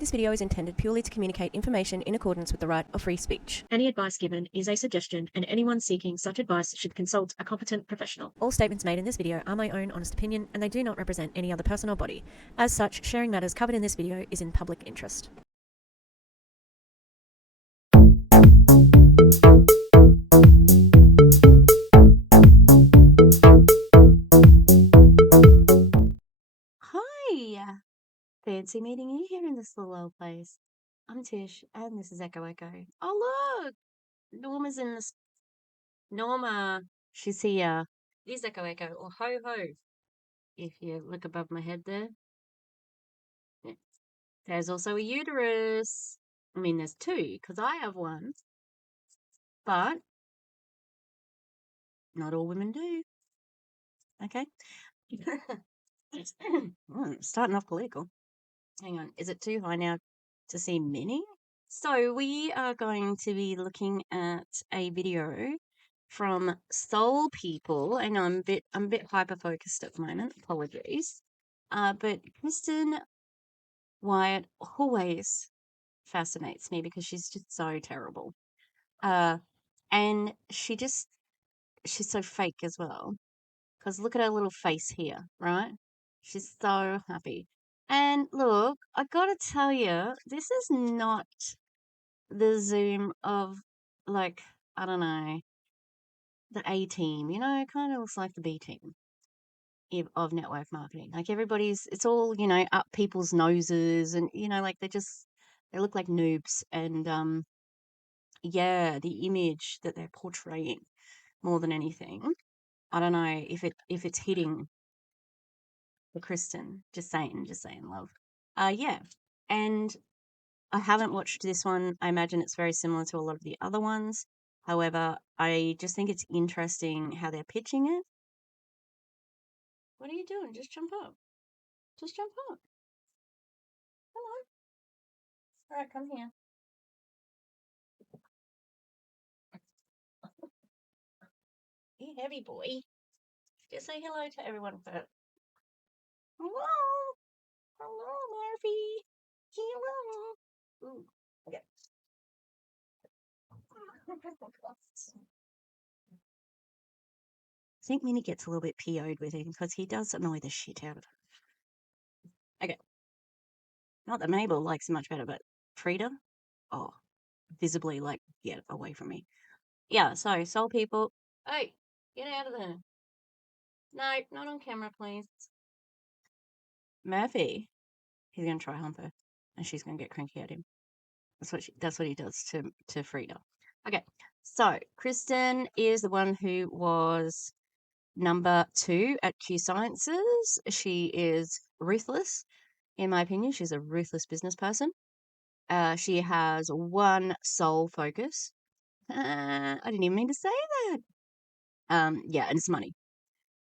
This video is intended purely to communicate information in accordance with the right of free speech. Any advice given is a suggestion, and anyone seeking such advice should consult a competent professional. All statements made in this video are my own honest opinion, and they do not represent any other person or body. As such, sharing matters covered in this video is in public interest. Hi! Fancy meeting you here in this little old place. I'm Tish, and this is Echo. Oh, look! Norma's in this. Norma, she's here. Here's Echo, or Ho Ho. If you look above my head there. Yeah. There's also a uterus. I mean, there's two, because I have one. But not all women do. Okay? Starting off political. Hang on, is it too high now to see mini? So we are going to be looking at a video from Soul People, and I'm a bit hyper focused at the moment. Apologies, but Kristen Wyatt always fascinates me because she's just so terrible, and she's so fake as well. Because look at her little face here, right? She's so happy. And look, I gotta tell you, this is not the Zoom of, like, I don't know, the A team. You know, it kind of looks like the B team of network marketing. Like it's all, up people's noses, and like they look like noobs. And yeah, the image that they're portraying more than anything. I don't know if it's hitting for Kristen. Just saying, love. Yeah. And I haven't watched this one. I imagine it's very similar to a lot of the other ones. However, I just think it's interesting how they're pitching it. What are you doing? Just jump up. Just jump up. Come on. All right, come here. You heavy boy. Just say hello to everyone first. Hello. Hello, Murphy. Hello. Ooh, okay. I think Minnie gets a little bit PO'd with him because he does annoy the shit out of her. Okay. Not that Mabel likes him much better, but Frida, oh, visibly, like, get away from me. Yeah, so, Soul People. Hey, get out of there. No, not on camera, please. Murphy, he's going to try hump her, and she's going to get cranky at him. That's what he does to Frida. Okay, so Kristen is the one who was number 2 at Q Sciences. She is ruthless, in my opinion. She's a ruthless business person. She has one sole focus. I didn't even mean to say that. Yeah, and it's money,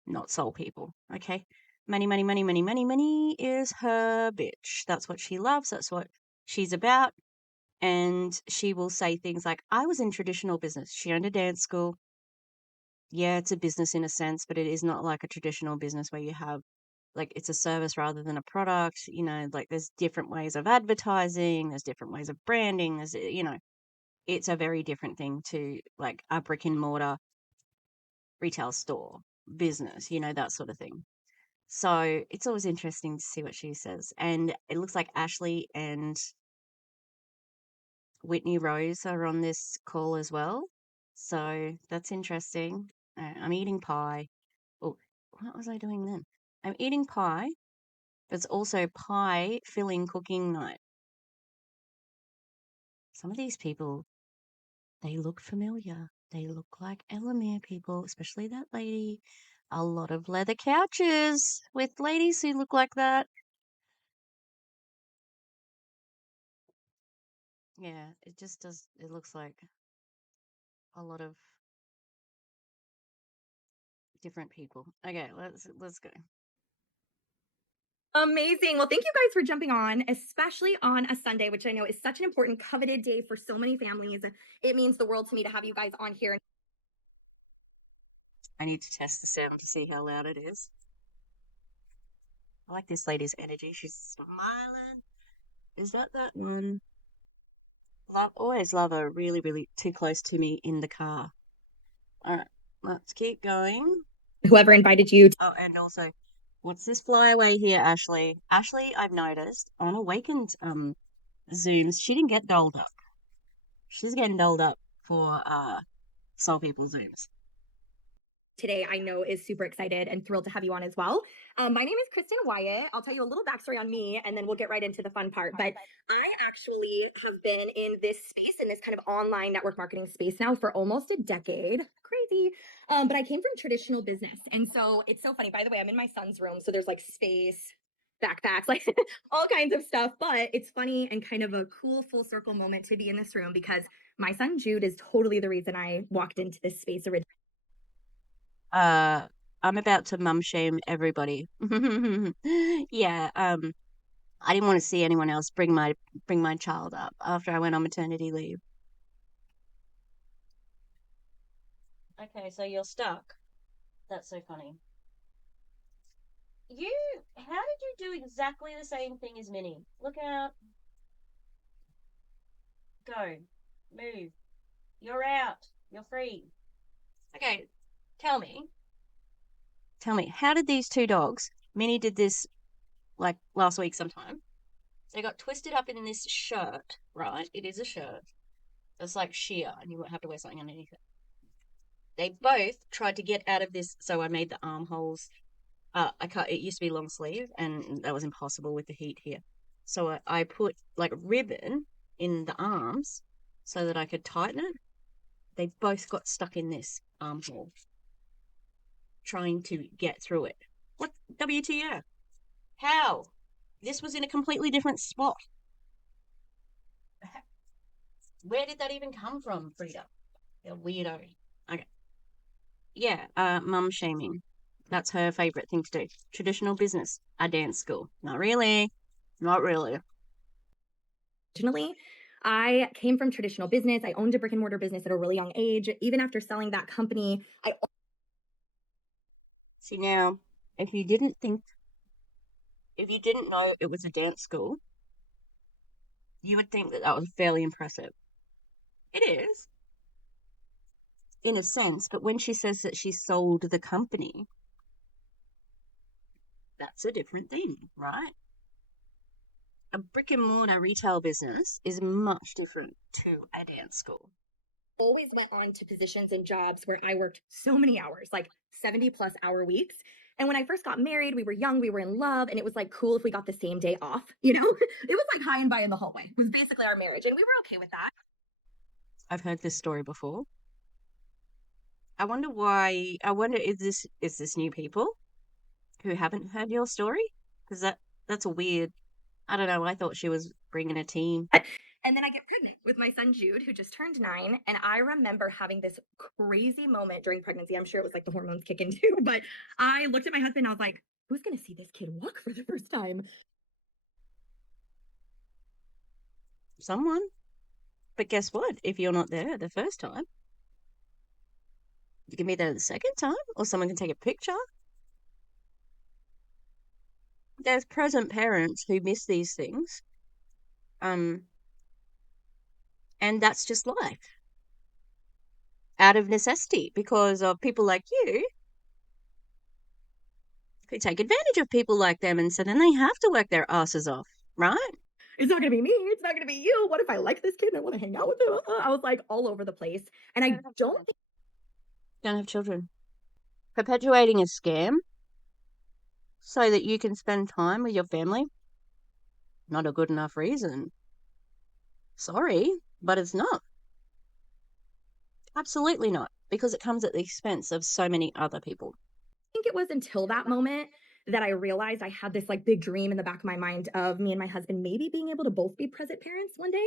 not soul people. Okay, money, money, money, money, money, money is her bitch. That's what she loves. That's what she's about. And she will say things like, "I was in traditional business." She owned a dance school. Yeah, it's a business in a sense, but it is not like a traditional business where you have, like, it's a service rather than a product. Like, there's different ways of advertising, there's different ways of branding, it's a very different thing to, like, a brick and mortar retail store business, that sort of thing. So it's always interesting to see what she says. And it looks like Ashley and Whitney Rose are on this call as well. So that's interesting. I'm eating pie. Oh, what was I doing then? I'm eating pie, but it's also pie filling cooking night. Some of these people, they look familiar. They look like Elamere people, especially that lady. A lot of leather couches with ladies who look like that. Yeah, it just does. It looks like a lot of different people. Okay, let's go. Amazing. Well, thank you guys for jumping on, especially on a Sunday, which I know is such an important, coveted day for so many families. It means the world to me to have you guys on here. I need to test the sound to see how loud it is. I like this lady's energy. She's smiling. Is that one? Always love a really, really too close to me in the car. All right, let's keep going. Whoever invited you. Oh, and also, what's this flyaway here, Ashley? Ashley, I've noticed on Awakened Zooms, she didn't get dolled up. She's getting dolled up for Soul People Zooms. Today, I know is super excited and thrilled to have you on as well. My name is Kristen Wyatt. I'll tell you a little backstory on me and then we'll get right into the fun part. But I actually have been in this space, in this kind of online network marketing space now for almost a decade. Crazy. But I came from traditional business. And so it's so funny. By the way, I'm in my son's room. So there's like space, backpacks, like all kinds of stuff. But it's funny and kind of a cool full circle moment to be in this room because my son Jude is totally the reason I walked into this space originally. I'm about to mum shame everybody. Yeah, I didn't want to see anyone else bring my child up after I went on maternity leave. Okay, so you're stuck. That's so funny. How did you do exactly the same thing as Minnie? Look out. Go. Move. You're out. You're free. Okay, tell me, how did these two dogs, Minnie did this like last week sometime. They got twisted up in this shirt, right? It is a shirt. It's like sheer, and you won't have to wear something underneath it. They both tried to get out of this, so I made the armholes. It used to be long sleeve, and that was impossible with the heat here. So I put like ribbon in the arms so that I could tighten it. They both got stuck in this armhole, trying to get through it. What WTF? How? This was in a completely different spot. Where did that even come from, Frida? You're a weirdo. Okay. Yeah, mum shaming. That's her favourite thing to do. Traditional business, a dance school. Not really. Not really. Originally, I came from traditional business. I owned a brick and mortar business at a really young age. Even after selling that company, See now, if you didn't know it was a dance school, you would think that was fairly impressive. It is, in a sense, but when she says that she sold the company, that's a different thing, right? A brick and mortar retail business is much different to a dance school. always went on to positions and jobs where I worked so many hours, like 70+ hour weeks. And when I first got married, we were young, we were in love, and it was like cool if we got the same day off, you know? It was like high and by in the hallway. It was basically our marriage, and we were okay with that. I've heard this story before. I wonder why. I wonder is this new people who haven't heard your story? Because that's a weird. I don't know. I thought she was bringing a team. And then I get pregnant with my son Jude, who just turned 9. And I remember having this crazy moment during pregnancy. I'm sure it was like the hormones kick in too, but I looked at my husband and I was like, who's going to see this kid walk for the first time? Someone. But guess what? If you're not there the first time, you can be there the second time, or someone can take a picture. There's present parents who miss these things. And that's just life. Out of necessity, because of people like you who take advantage of people like them, and so then they have to work their asses off, right? It's not going to be me. It's not going to be you. What if I like this kid and I want to hang out with him? I was like all over the place. And I don't have children. Perpetuating a scam so that you can spend time with your family, not a good enough reason. Sorry, but it's not. Absolutely not, because it comes at the expense of so many other people. think it was until that moment that I realized I had this like big dream in the back of my mind of me and my husband maybe being able to both be present parents one day.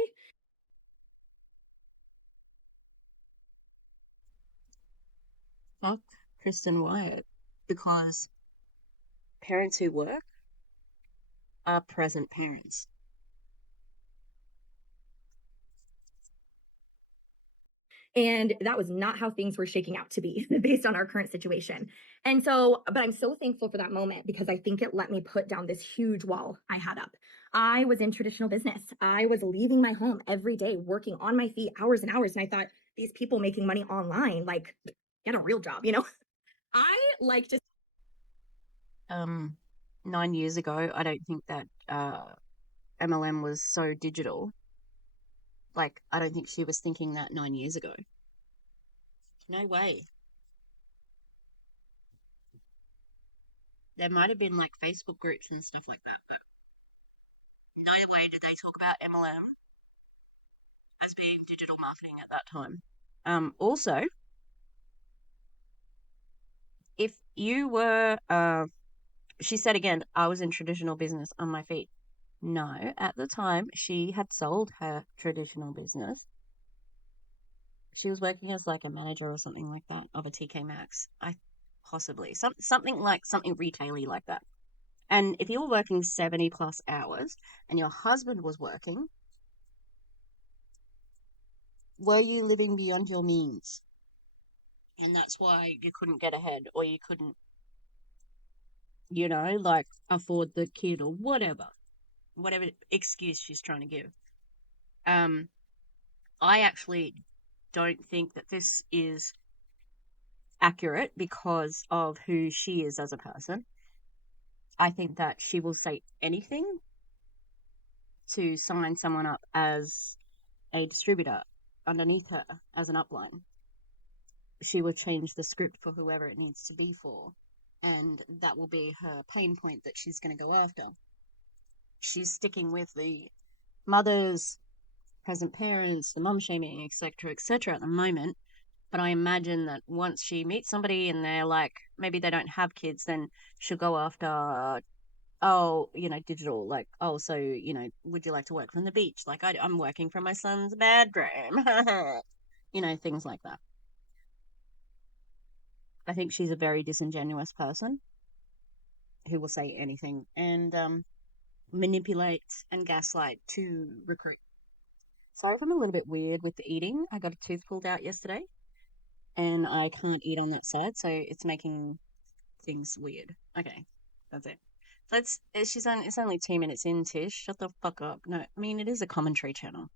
Fuck Kristen Wyatt, because parents who work are present parents. And that was not how things were shaking out to be based on our current situation. And so, but I'm so thankful for that moment because I think it let me put down this huge wall I had up. I was in traditional business. I was leaving my home every day, working on my feet hours and hours. And I thought, these people making money online, like, get a real job, you know? I like to 9 years ago, I don't think that MLM was so digital. Like, I don't think she was thinking that 9 years ago. No way. There might have been like Facebook groups and stuff like that, but no way did they talk about MLM as being digital marketing at that time. Also, if you were, she said again, I was in traditional business on my feet. No, at the time she had sold her traditional business. She was working as like a manager or something like that of a TK Maxx. Possibly something retaily like that. And if you were working 70 plus hours and your husband was working, were you living beyond your means? And that's why you couldn't get ahead, or you couldn't, like afford the kid or whatever excuse she's trying to give. I actually don't think that this is accurate because of who she is as a person. I think that she will say anything to sign someone up as a distributor underneath her as an upline. She will change the script for whoever it needs to be for, and that will be her pain point that she's going to go after. She's sticking with the mothers, present parents, the mum shaming, etc. at the moment. But I imagine that once she meets somebody and they're like, maybe they don't have kids, then she'll go after, digital, like, so, would you like to work from the beach? Like, I'm working from my son's bedroom, things like that. I think she's a very disingenuous person who will say anything and manipulate and gaslight to recruit. Sorry if I'm a little bit weird with the eating. I got a tooth pulled out yesterday and I can't eat on that side, so it's making things weird. Okay, that's it. It's only 2 minutes in, Tish. Shut the fuck up. No, I mean, it is a commentary channel.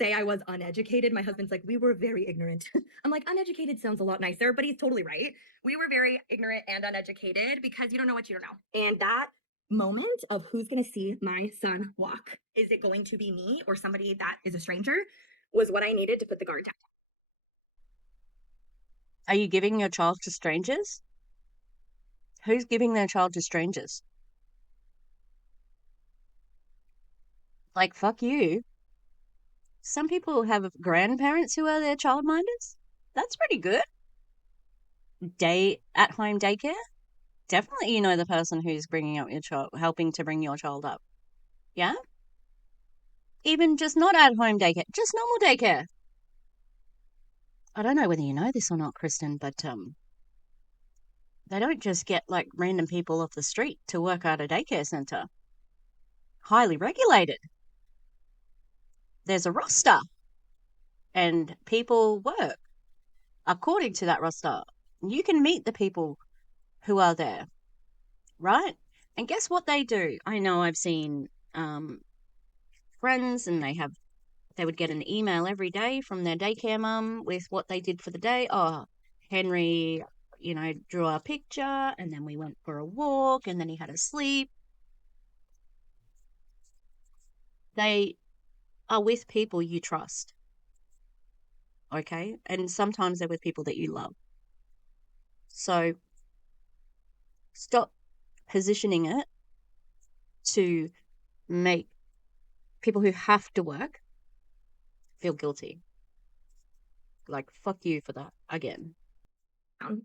say I was uneducated. My husband's like, we were very ignorant. I'm like, uneducated sounds a lot nicer, but he's totally right. We were very ignorant and uneducated because you don't know what you don't know. And that moment of who's going to see my son walk, is it going to be me or somebody that is a stranger, was what I needed to put the guard down. Are you giving your child to strangers? Who's giving their child to strangers? Like, fuck you. Some people have grandparents who are their childminders. That's pretty good. At-home daycare? Definitely you know the person who's bringing up your child, helping to bring your child up. Yeah? Even just not at-home daycare, just normal daycare. I don't know whether you know this or not, Kristen, but they don't just get like random people off the street to work at a daycare center. Highly regulated. There's a roster and people work according to that roster. You can meet the people who are there, right? And guess what they do? I know I've seen friends and they would get an email every day from their daycare mum with what they did for the day. Oh, Henry, drew a picture and then we went for a walk and then he had a sleep. They are with people you trust. Okay? And sometimes they're with people that you love. So stop positioning it to make people who have to work feel guilty. Like, fuck you for that again.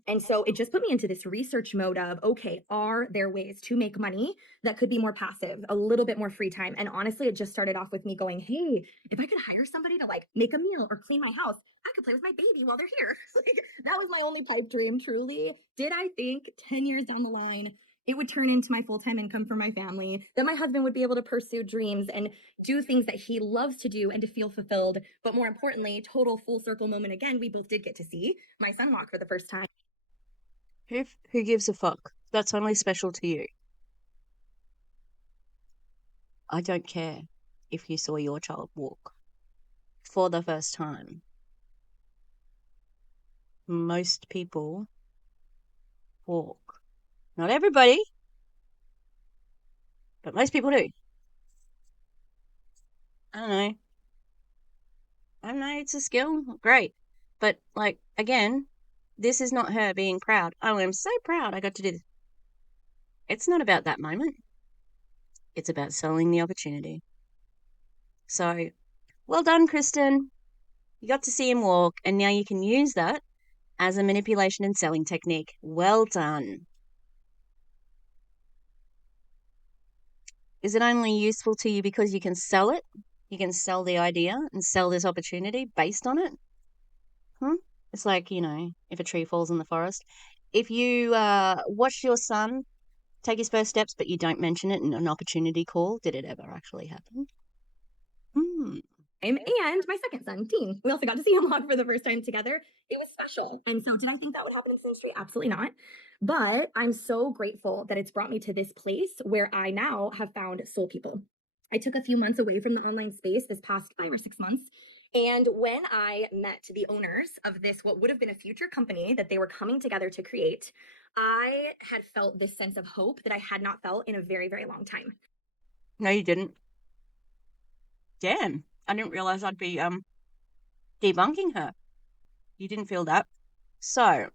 And so it just put me into this research mode of, okay, are there ways to make money that could be more passive, a little bit more free time? And honestly, it just started off with me going, hey, if I could hire somebody to like make a meal or clean my house, I could play with my baby while they're here. Like, that was my only pipe dream, truly. Did I think 10 years down the line, it would turn into my full-time income for my family, that my husband would be able to pursue dreams and do things that he loves to do and to feel fulfilled? But more importantly, total full circle moment again, we both did get to see my son walk for the first time. Who gives a fuck? That's only special to you. I don't care if you saw your child walk for the first time. Most people walk. Not everybody, but most people do. I don't know. It's a skill. Great. But, like, again, this is not her being proud. Oh, I'm so proud I got to do this. It's not about that moment. It's about selling the opportunity. So, well done, Kristen. You got to see him walk, and now you can use that as a manipulation and selling technique. Well done. Is it only useful to you because you can sell it? You can sell the idea and sell this opportunity based on it? It's like, if a tree falls in the forest. If you watch your son take his first steps, but you don't mention it in an opportunity call, did it ever actually happen? And my second son, Dean. We also got to see him walk for the first time together. It was special. And so, did I think that would happen in this industry? Absolutely not. But I'm so grateful that it's brought me to this place where I now have found Soul People. I took a few months away from the online space this past 5 or 6 months. And when I met the owners of this, what would have been a future company that they were coming together to create, I had felt this sense of hope that I had not felt in a very, very long time. No, you didn't. Damn. I didn't realize I'd be debunking her. You didn't feel that. So,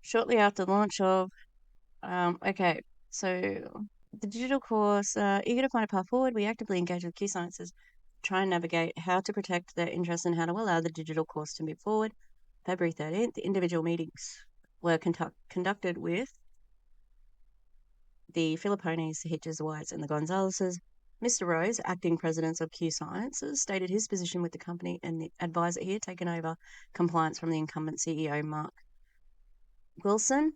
shortly after the launch of, okay, so the digital course, eager to find a path forward, we actively engage with Q Sciences, try and navigate how to protect their interests and how to allow the digital course to move forward. February 13th, the individual meetings were conducted with the Filippones, the Hitches, the Whites, and the Gonzaleses. Mr. Rose, acting president of Q Sciences, stated his position with the company and advised that he had taken over compliance from the incumbent CEO, Mark Wilson.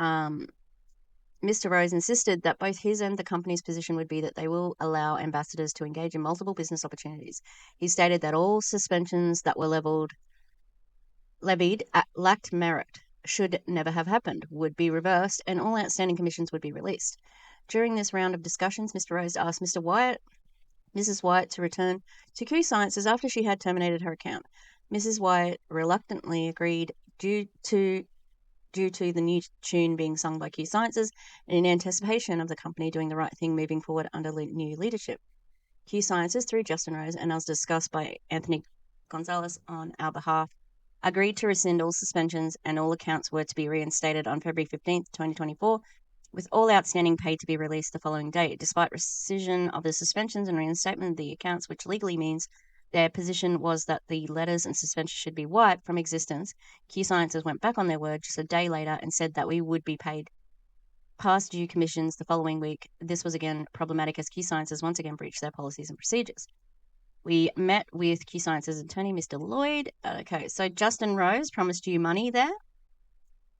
Mr. Rose insisted that both his and the company's position would be that they will allow ambassadors to engage in multiple business opportunities. He stated that all suspensions that were levied lacked merit, should never have happened, would be reversed, and all outstanding commissions would be released. During this round of discussions, Mr. Rose asked Mrs. Wyatt to return to Q Sciences after she had terminated her account. Mrs. Wyatt reluctantly agreed due to the new tune being sung by Q Sciences and in anticipation of the company doing the right thing moving forward under new leadership. Q Sciences, through Justin Rose and as discussed by Anthony Gonzalez on our behalf, agreed to rescind all suspensions and all accounts were to be reinstated on February 15th, 2024, with all outstanding pay to be released the following date. Despite rescission of the suspensions and reinstatement of the accounts, which legally means their position was that the letters and suspensions should be wiped from existence, Q Sciences went back on their word just a day later and said that we would be paid past due commissions the following week. This was again problematic as Q Sciences once again breached their policies and procedures. We met with Q Sciences attorney, Mr. Lloyd. Okay, so Justin Rose promised you money there,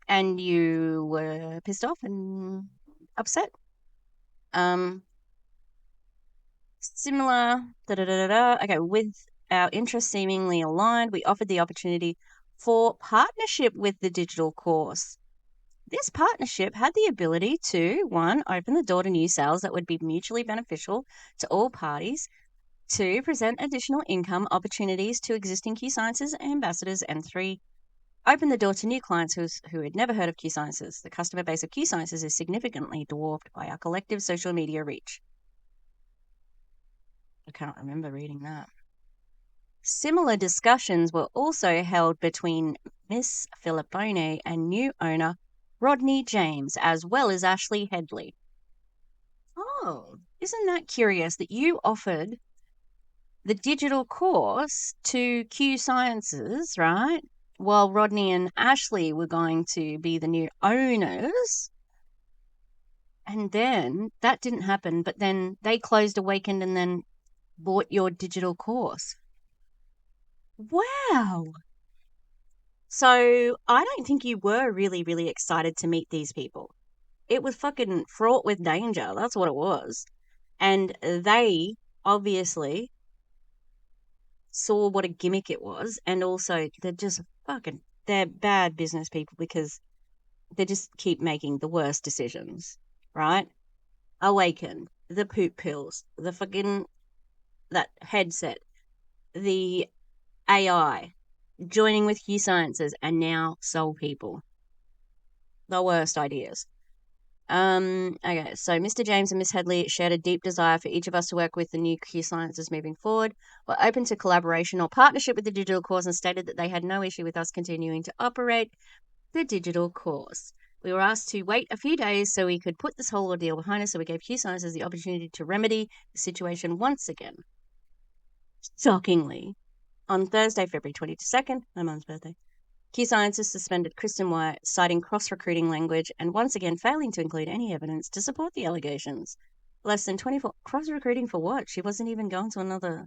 and you were pissed off and upset. Similar, okay, with our interests seemingly aligned, we offered the opportunity for partnership with the digital course. This partnership had the ability to, 1, open the door to new sales that would be mutually beneficial to all parties, 2, present additional income opportunities to existing Q Sciences ambassadors, and 3, open the door to new clients who had never heard of Q Sciences. The customer base of Q Sciences is significantly dwarfed by our collective social media reach. I can't remember reading that. Similar discussions were also held between Miss Filippone and new owner Rodney James, as well as Ashley Headley. Oh, isn't that curious that you offered the digital course to Q Sciences, right? While Rodney and Ashley were going to be the new owners. And then that didn't happen, but then they closed Awakened and then bought your digital course. Wow. So I don't think you were really, really excited to meet these people. It was fucking fraught with danger. That's what it was. And they obviously saw what a gimmick it was, and also they're bad business people because they just keep making the worst decisions, right? Awaken. the poop pills, the fucking, that headset, the AI, joining with Q Sciences, and now Sol People. The worst ideas. Okay, so Mr. James and Miss Headley shared a deep desire for each of us to work with the new Q Sciences moving forward, were open to collaboration or partnership with the digital course, and stated that they had no issue with us continuing to operate the digital course. We were asked to wait a few days so we could put this whole ordeal behind us, so we gave Q Sciences the opportunity to remedy the situation once again. Shockingly, on Thursday, February 22nd, my mum's birthday, Q Sciences suspended Kristen Wyatt, citing cross-recruiting language and once again failing to include any evidence to support the allegations. Less than 24... Cross-recruiting for what? She wasn't even going to another...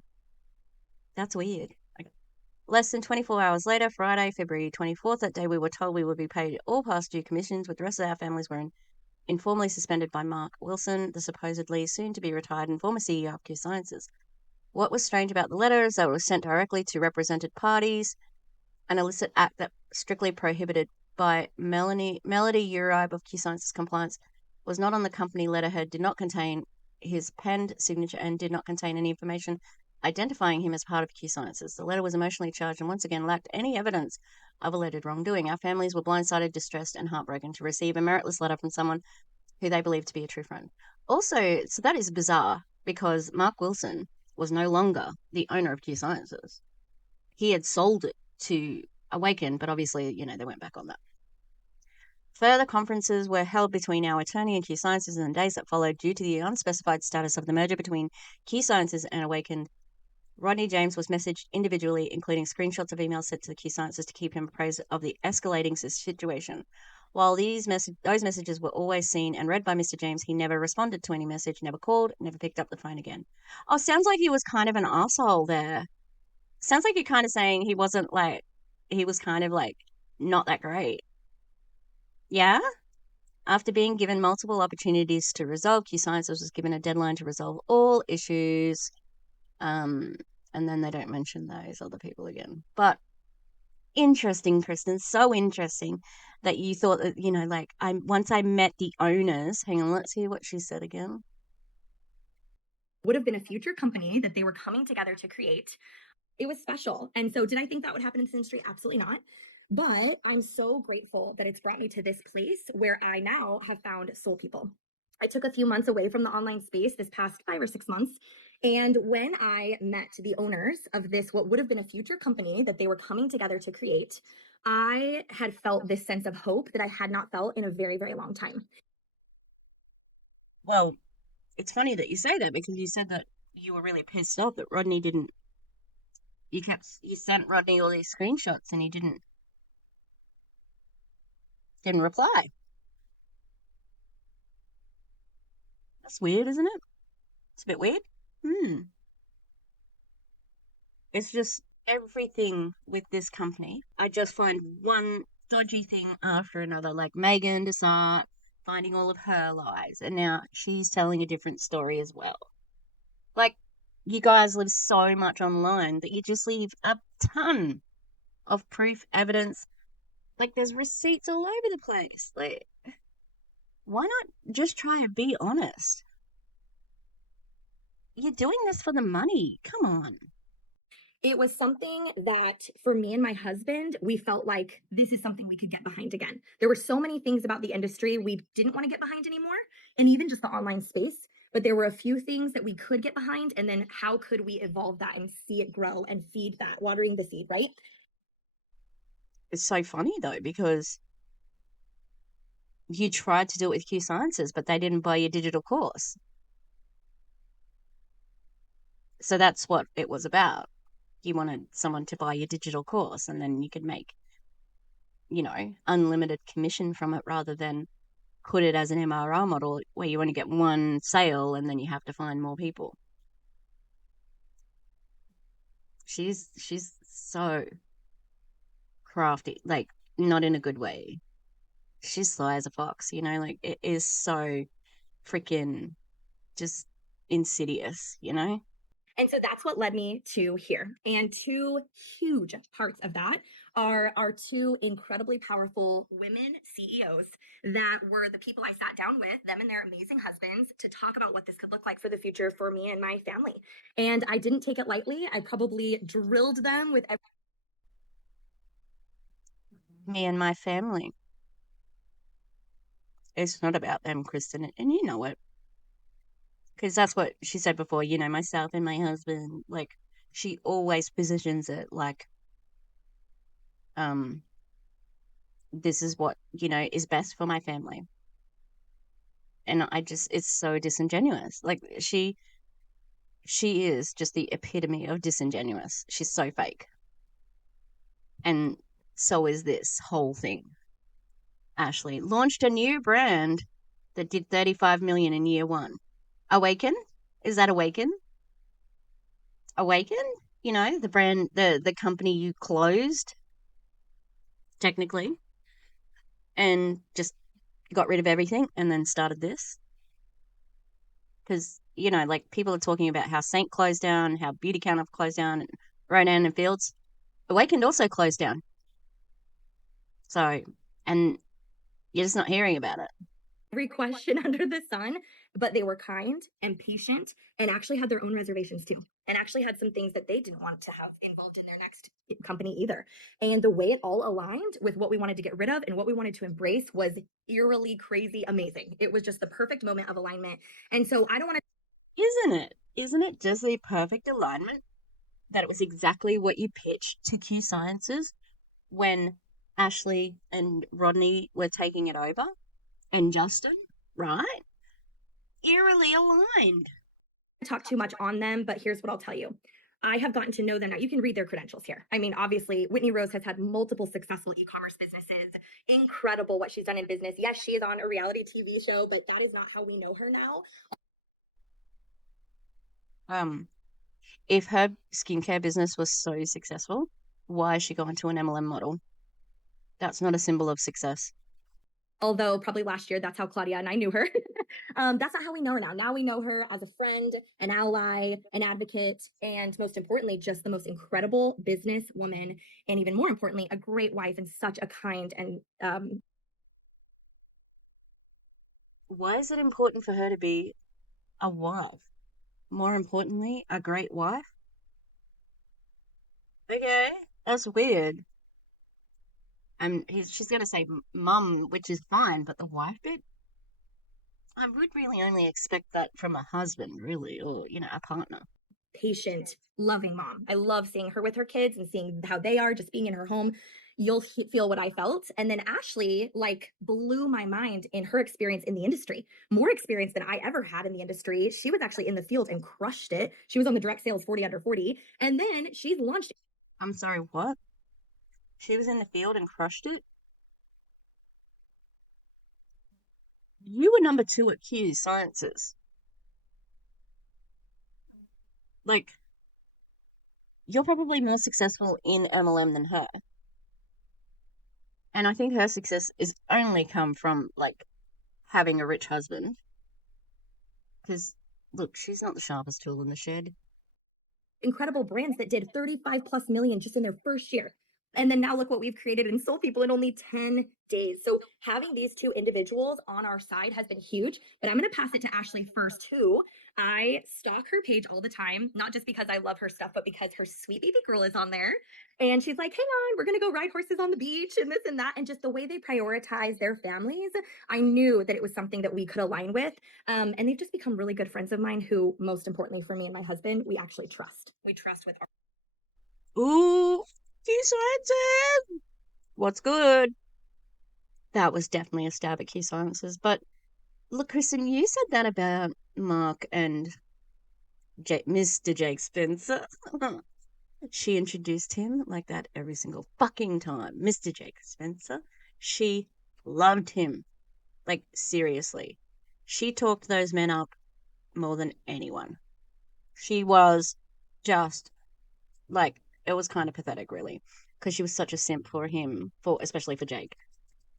That's weird. Okay. Less than 24 hours later, Friday, February 24th, that day we were told we would be paid all past due commissions, with the rest of our families were informally suspended by Mark Wilson, the supposedly soon-to-be retired and former CEO of Q Sciences. What was strange about the letter is that it was sent directly to represented parties, an illicit act that strictly prohibited by Melody Uribe of Q Sciences Compliance, was not on the company letterhead, did not contain his penned signature, and did not contain any information identifying him as part of Q Sciences. The letter was emotionally charged and once again lacked any evidence of alleged wrongdoing. Our families were blindsided, distressed, and heartbroken to receive a meritless letter from someone who they believed to be a true friend. Also, so that is bizarre, because Mark Wilson was no longer the owner of Q Sciences. He had sold it to Awaken, but obviously, they went back on that. Further conferences were held between our attorney and Q Sciences in the days that followed due to the unspecified status of the merger between Q Sciences and Awaken. Rodney James was messaged individually, including screenshots of emails sent to the Q Sciences to keep him appraised of the escalating situation. While those messages were always seen and read by Mr. James, he never responded to any message, never called, never picked up the phone again. Oh, sounds like he was kind of an asshole there. Sounds like you're kind of saying he was kind of not that great. Yeah? After being given multiple opportunities to resolve, Q Sciences was given a deadline to resolve all issues. And then they don't mention those other people again. But interesting, Kristen, so interesting that you thought that, once I met the owners, hang on, let's hear what she said again. Would have been a future company that they were coming together to create. It was special. And so did I think that would happen in this industry? Absolutely not. But I'm so grateful that it's brought me to this place where I now have found Sol People. I took a few months away from the online space this past 5 or 6 months. And when I met the owners of this, what would have been a future company that they were coming together to create, I had felt this sense of hope that I had not felt in a very, very long time. Well, it's funny that you say that, because you said that you were really pissed off that Rodney didn't. You sent Rodney all these screenshots and he didn't reply. That's weird, isn't it? It's a bit weird. It's just everything with this company. I just find one dodgy thing after another, like Megan Desart finding all of her lies, and now she's telling a different story as well. Like, you guys live so much online that you just leave a ton of proof, evidence. Like, there's receipts all over the place. Like, why not just try and be honest? You're doing this for the money. Come on. It was something that for me and my husband, we felt like this is something we could get behind again. There were so many things about the industry we didn't want to get behind anymore, and even just the online space. But there were a few things that we could get behind, and then how could we evolve that and see it grow and feed that, watering the seed, right? It's so funny, though, because you tried to do it with Q Sciences, but they didn't buy your digital course. So that's what it was about. You wanted someone to buy your digital course, and then you could make, unlimited commission from it, rather than put it as an MRR model where you only get one sale and then you have to find more people. She's so crafty, like, not in a good way. She's sly as a fox, it is so freaking just insidious, And so that's what led me to here. And two huge parts of that are our two incredibly powerful women CEOs that were the people I sat down with, them and their amazing husbands, to talk about what this could look like for the future for me and my family. And I didn't take it lightly. I probably drilled them with Me and my family. It's not about them, Kristen, and you know it. Because that's what she said before, myself and my husband. Like, she always positions it like, um, this is what, is best for my family. And it's so disingenuous. Like, she is just the epitome of disingenuous. She's so fake. And so is this whole thing. Ashley launched a new brand that did 35 million in year one. Awaken? Is that Awaken? Awaken? The brand, the company you closed, technically, and just got rid of everything and then started this. Because, like, people are talking about how Saint closed down, how Beauty Counter closed down, and Ronan and Fields. Awakened also closed down. So, and you're just not hearing about it. every question under the sun, but they were kind and patient and actually had their own reservations too, and actually had some things that they didn't want to have involved in their next company either. And the way it all aligned with what we wanted to get rid of and what we wanted to embrace was eerily crazy amazing. It was just the perfect moment of alignment. And so I don't want to. Isn't it just the perfect alignment that it was exactly what you pitched to Q Sciences when Ashley and Rodney were taking it over, and Justin, right? Eerily aligned. Talk too much on them, but here's what I'll tell you. I have gotten to know them now. You can read their credentials here. I mean, obviously, Whitney Rose has had multiple successful e-commerce businesses. Incredible what she's done in business. Yes, she is on a reality TV show, but that is not how we know her now. If her skincare business was so successful, why is she going to an MLM model? That's not a symbol of success. Although probably last year, that's how Claudia and I knew her. That's not how we know her now. Now we know her as a friend, an ally, an advocate, and most importantly, just the most incredible business woman. And even more importantly, a great wife and such a kind and Why is it important for her to be a wife? More importantly, a great wife? Okay, that's weird. And she's going to say mum, which is fine, but the wife bit? I would really only expect that from a husband, really, or, a partner. patient, loving mom. I love seeing her with her kids and seeing how they are, just being in her home. You'll feel what I felt. And then Ashley blew my mind in her experience in the industry, more experience than I ever had in the industry. She was actually in the field and crushed it. She was on the direct sales 40 under 40. And then she's launched. I'm sorry, what? She was in the field and crushed it? You were number 2 at Q Sciences. Like, you're probably more successful in MLM than her. And I think her success is only come from, like, having a rich husband. Because, look, she's not the sharpest tool in the shed. Incredible brands that did 35 plus million just in their first year. And then now look what we've created in Sol People in only 10 days. So having these two individuals on our side has been huge. But I'm going to pass it to Ashley first, too. I stalk her page all the time, not just because I love her stuff, but because her sweet baby girl is on there. And she's like, hang on, we're going to go ride horses on the beach and this and that. And just the way they prioritize their families, I knew that it was something that we could align with. And they've just become really good friends of mine who, most importantly for me and my husband, we actually trust. We trust with our. Ooh, Q Sciences! What's good? That was definitely a stab at Q Sciences. But look, Kristen, you said that about Mark and Mr. Jake Spencer. She introduced him like that every single fucking time. Mr. Jake Spencer. She loved him. Like, seriously. She talked those men up more than anyone. She was just, like, it was kind of pathetic, really. Because she was such a simp for him, especially for Jake.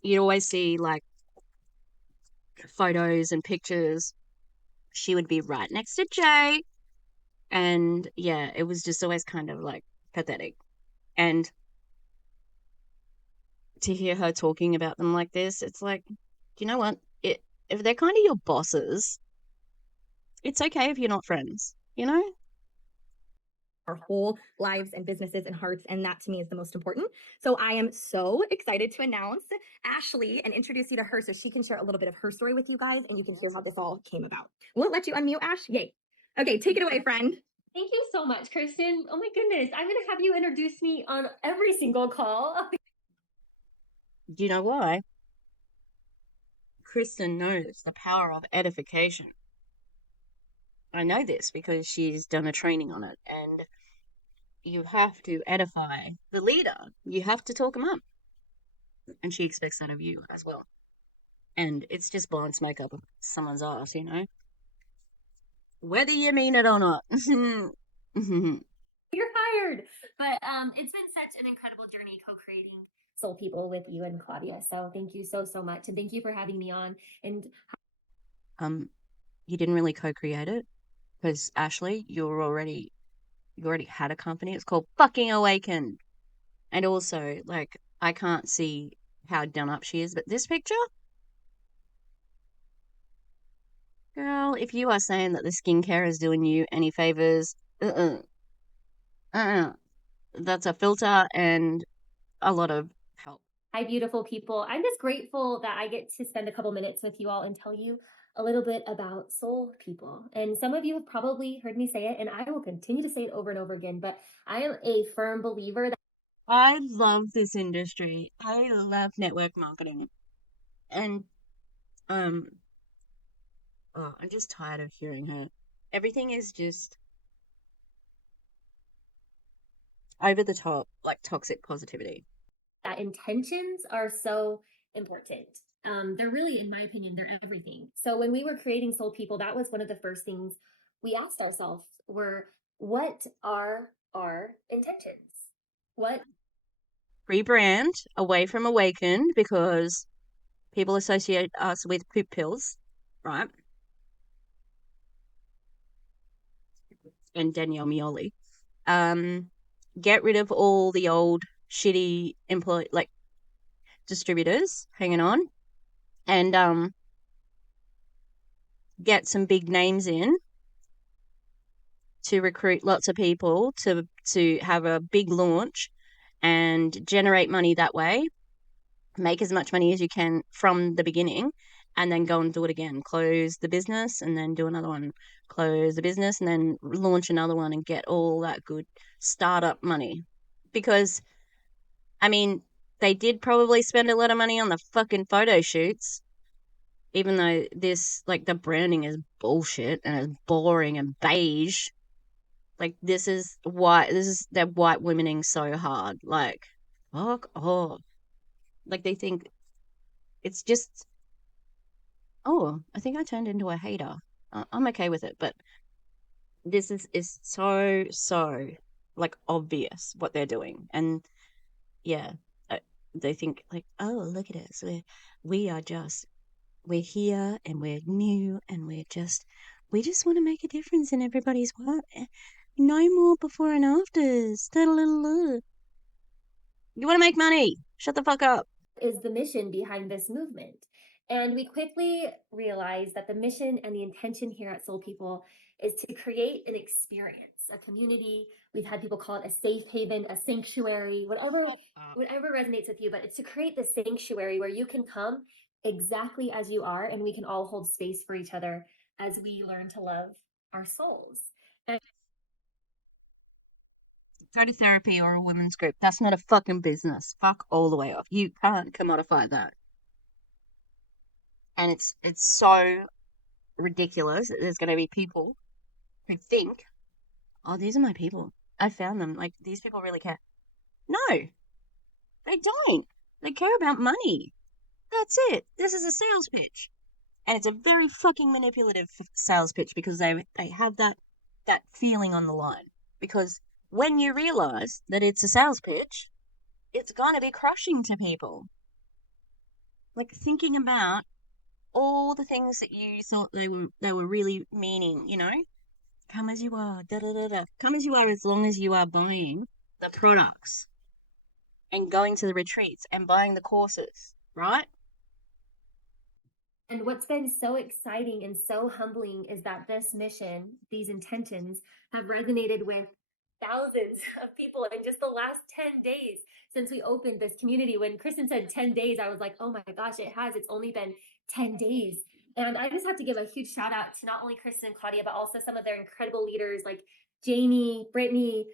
You'd always see, like, photos and pictures. She would be right next to Jake. And yeah, it was just always kind of like pathetic. And to hear her talking about them like this, it's like, do you know what? If they're kind of your bosses, it's okay if you're not friends, you know? Our whole lives and businesses and hearts, and that to me is the most important. So I am so excited to announce Ashley and introduce you to her so she can share a little bit of her story with you guys and you can hear how this all came about. Won't let you unmute, Ash. Yay. Okay, take it away, friend. Thank you so much, Kristen. Oh my goodness, I'm going to have you introduce me on every single call. Do you know why? Kristen knows the power of edification. I know this because she's done a training on it, and you have to edify the leader. You have to talk them up. And she expects that of you as well. And it's just blowing smoke up someone's ass, you know? Whether you mean it or not. You're hired. But it's been such an incredible journey co-creating Soul People with you and Claudia. So thank you so much. And thank you for having me on. And you didn't really co-create it because Ashley, you already had a company. It's called Fucking Awakened. And also, like, I can't see how done up she is, but this picture, girl, if you are saying that the skincare is doing you any favors, that's a filter and a lot of help. hi, beautiful people. I'm just grateful that I get to spend a couple minutes with you all and tell you a little bit about Soul People. And some of you have probably heard me say it, and I will continue to say it over and over again, but I am a firm believer that I love this industry. I love network marketing. And I'm just tired of hearing her. Everything is just over the top, like toxic positivity. intentions are so important. They're really, in my opinion, they're everything. So when we were creating Soul People, that was one of the first things we asked ourselves were, what are our intentions? What Rebrand away from Awakened because people associate us with poop pills, right? And Danielle Mioli. Get rid of all the old shitty distributors hanging on, and get some big names in to recruit lots of people to have a big launch and generate money that way. Make as much money as you can from the beginning, and then go and do it again. Close the business and then do another one. Close the business and then launch another one and get all that good startup money. Because, I mean, they did probably spend a lot of money on the fucking photo shoots, even though the branding is bullshit and it's boring and beige. Like, this is they're white womening so hard. Like, fuck off. Like, they think it's just, oh, I think I turned into a hater. I'm okay with it, but this is so like obvious what they're doing, and yeah, they think like, oh, look at us, we're here and we're new and we just want to make a difference in everybody's work. No more before and afters. You want to make money? Shut the fuck up. is the mission behind this movement? And we quickly realized that the mission and the intention here at Soul People is to create an experience, a community. We've had people call it a safe haven, a sanctuary, whatever resonates with you, but it's to create the sanctuary where you can come exactly as you are and we can all hold space for each other as we learn to love our souls. And Go to therapy or a women's group. That's not a fucking business. Fuck all the way off. You can't commodify that. And it's so ridiculous that there's going to be people who think, oh, these are my people. I found them. Like, these people really care. No, they don't. They care about money. That's it. This is a sales pitch. And it's a very fucking manipulative sales pitch because they have that feeling on the line. Because when you realize that it's a sales pitch, it's going to be crushing to people. Like, thinking about all the things that you thought they were really meaning, you know? come as you are, da da da da. Come as you are as long as you are buying the products and going to the retreats and buying the courses, right? And what's been so exciting and so humbling is that this mission, these intentions, have resonated with thousands of people in just the last 10 days since we opened this community. When Kristen said 10 days, I was like, oh my gosh, it has. It's only been 10 days. And I just have to give a huge shout out to not only Kristen and Claudia, but also some of their incredible leaders like Jamie, Brittany,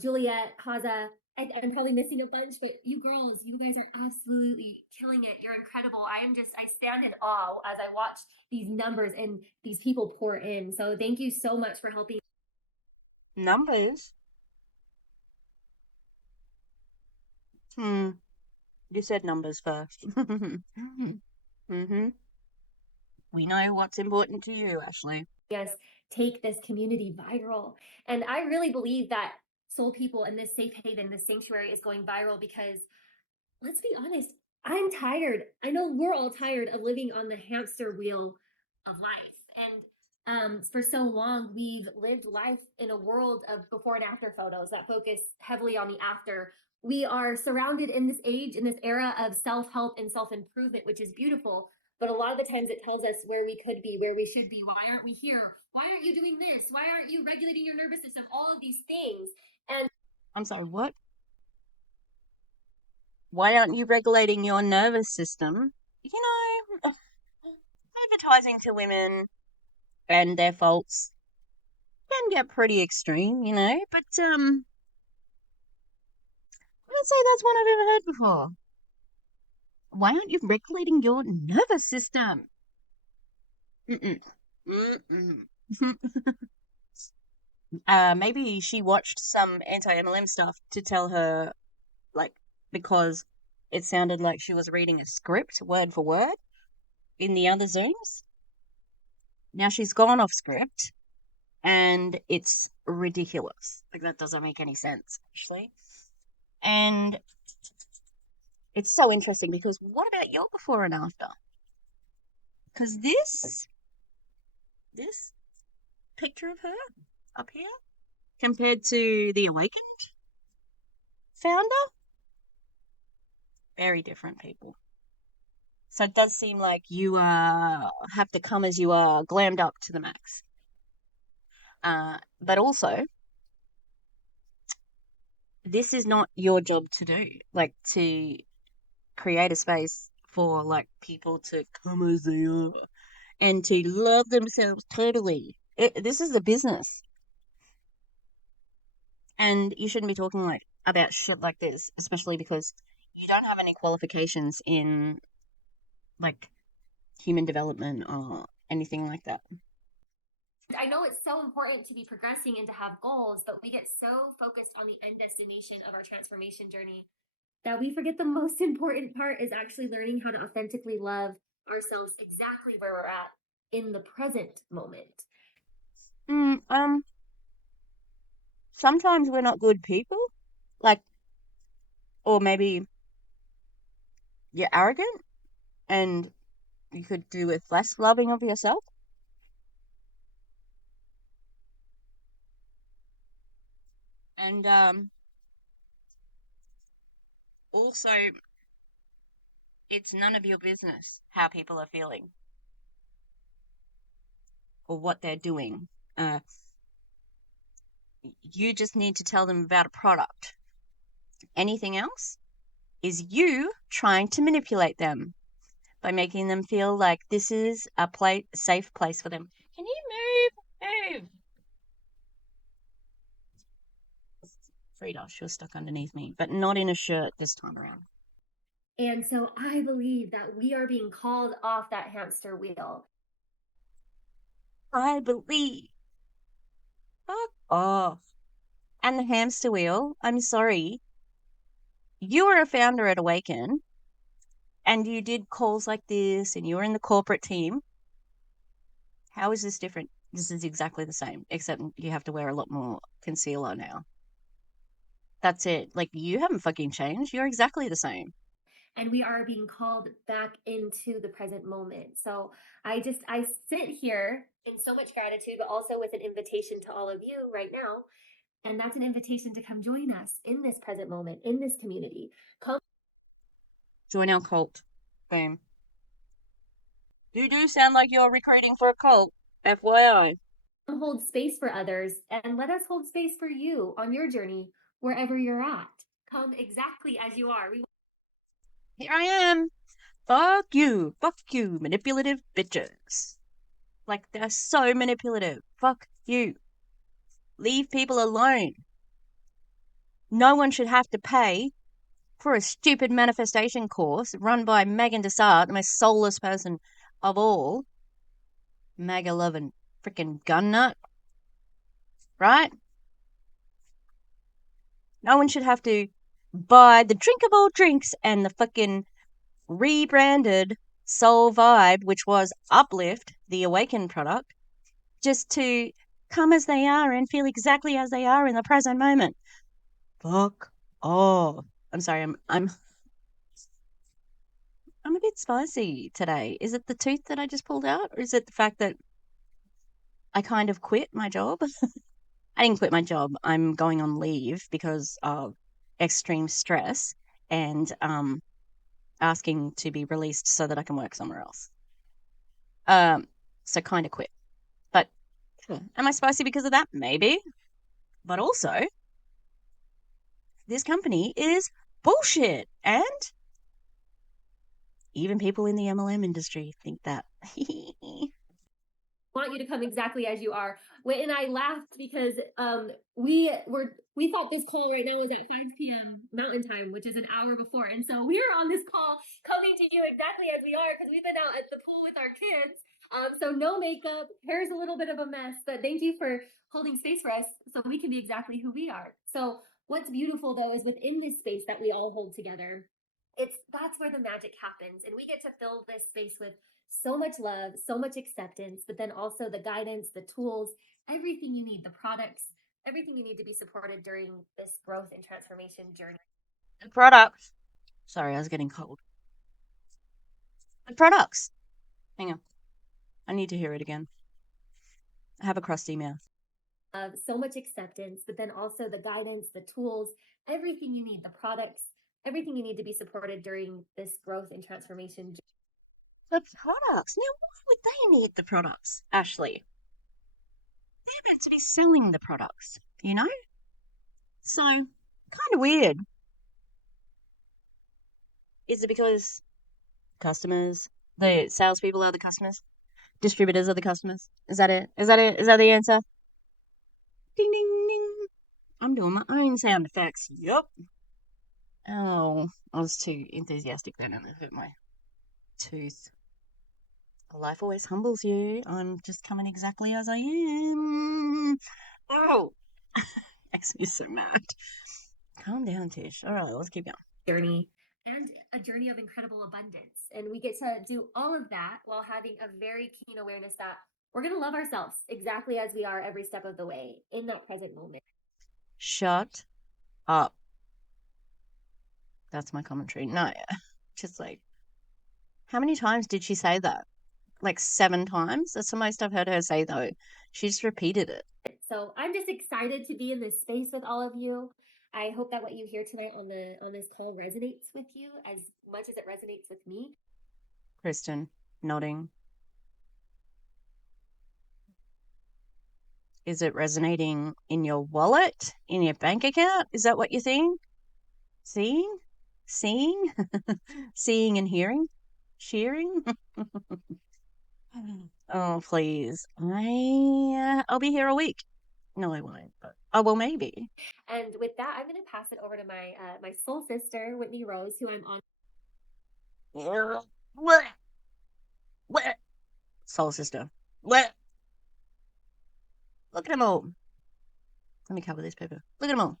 Juliet, Haza. I'm probably missing a bunch, but you girls, you guys are absolutely killing it. You're incredible. I stand in awe as I watch these numbers and these people pour in. So thank you so much for helping. Numbers? You said numbers first. Mm-hmm. We know what's important to you, Ashley. Yes, take this community viral. And I really believe that Soul People and this safe haven, this sanctuary is going viral because, let's be honest, I'm tired. I know we're all tired of living on the hamster wheel of life. And for so long, we've lived life in a world of before and after photos that focus heavily on the after. We are surrounded in this age, in this era of self help and self improvement, which is beautiful. But a lot of the times it tells us where we could be, where we should be. Why aren't we here? Why aren't you doing this? Why aren't you regulating your nervous system? All of these things. And I'm sorry, what? Why aren't you regulating your nervous system? You know, advertising to women and their faults can get pretty extreme, you know, but I would say that's one I've ever heard before. Why aren't you regulating your nervous system? Mm-mm. Mm-mm. Maybe she watched some anti-mlm stuff to tell her, like, because it sounded like she was reading a script word for word in the other Zooms. Now she's gone off script and it's ridiculous. Like, that doesn't make any sense, actually. And it's so interesting because what about your before and after? Because this picture of her up here compared to the awakened founder, very different people. So it does seem like you have to come as you are, glammed up to the max. But also, this is not your job to do, like to create a space for like people to come as they are and to love themselves totally. This is a business. And you shouldn't be talking like about shit like this, especially because you don't have any qualifications in like human development or anything like that. I know it's so important to be progressing and to have goals, but we get so focused on the end destination of our transformation journey that we forget the most important part is actually learning how to authentically love ourselves exactly where we're at in the present moment. Sometimes we're not good people, like, or maybe you're arrogant and you could do with less loving of yourself. And also, it's none of your business how people are feeling or what they're doing. You just need to tell them about a product. Anything else is you trying to manipulate them by making them feel like this is a safe place for them. Can you move? Frida, she was stuck underneath me, but not in a shirt this time around. And so I believe that we are being called off that hamster wheel. I believe. Fuck off. And the hamster wheel, I'm sorry. You were a founder at Awaken and you did calls like this and you were in the corporate team. How is this different? This is exactly the same, except you have to wear a lot more concealer now. That's it. Like, you haven't fucking changed. You're exactly the same. and we are being called back into the present moment. So I sit here in so much gratitude, but also with an invitation to all of you right now. And that's an invitation to come join us in this present moment, in this community. Come Join our cult. Boom. You do sound like you're recruiting for a cult, FYI. hold space for others, and let us hold space for you on your journey, wherever you're at. Come exactly as you are. Here I am. Fuck you, manipulative bitches. Like, they're so manipulative. Fuck you. Leave people alone. No one should have to pay for a stupid manifestation course run by Megan Desart, the most soulless person of all. MAGA loving freaking gun nut. Right? No one should have to buy the drinkable drinks and the fucking rebranded Soul Vibe, which was Uplift, the Awaken product, just to come as they are and feel exactly as they are in the present moment. Fuck off. I'm sorry, I'm a bit spicy today. Is it the tooth that I just pulled out, or is it the fact that I kind of quit my job? I didn't quit my job. I'm going on leave because of extreme stress and asking to be released so that I can work somewhere else. So kind of quit. But am I spicy because of that? Maybe. But also, this company is bullshit. And even people in the MLM industry think that. Want you to come exactly as you are. And I laughed because we thought this call right now was at 5 p.m. Mountain Time, which is an hour before. And so we are on this call coming to you exactly as we are because we've been out at the pool with our kids. So no makeup, hair's a little bit of a mess, but thank you for holding space for us so we can be exactly who we are. So what's beautiful though is within this space that we all hold together, that's where the magic happens. And we get to fill this space with so much love, so much acceptance, but then also the guidance, the tools, everything you need, the products, everything you need to be supported during this growth and transformation journey. The products. Sorry, I was getting cold. The products. Hang on. I need to hear it again. I have a crusty mouth. So much acceptance, but then also the guidance, the tools, everything you need, the products, everything you need to be supported during this growth and transformation journey. The products. Now, why would they need the products, Ashley? They're meant to be selling the products, you know? So, kind of weird. Is it because customers, the salespeople are the customers? Distributors are the customers? Is that it? Is that it? Is that the answer? Ding, ding, ding. I'm doing my own sound effects. Yup. Oh, I was too enthusiastic then and it hurt my tooth. Life always humbles you. I'm just coming exactly as I am. Oh, makes me so mad. Calm down, Tish. All right, let's keep going. Journey and a journey of incredible abundance. And we get to do all of that while having a very keen awareness that we're going to love ourselves exactly as we are every step of the way in that present moment. Shut up. That's my commentary. No, just like, how many times did she say that? Like 7 times? That's the most I've heard her say, though. She just repeated it. So I'm just excited to be in this space with all of you. I hope that what you hear tonight on this call resonates with you as much as it resonates with me. Kristen, nodding. Is it resonating in your wallet? In your bank account? Is that what you're seeing? Seeing? Seeing? Seeing and hearing? Shearing? Oh, please. I'll be here a week. No, I won't. But well, maybe. And with that, I'm going to pass it over to my my soul sister, Whitney Rose, who I'm on. What? Soul sister. What? Look at them all. Let me cover this paper. Look at them all.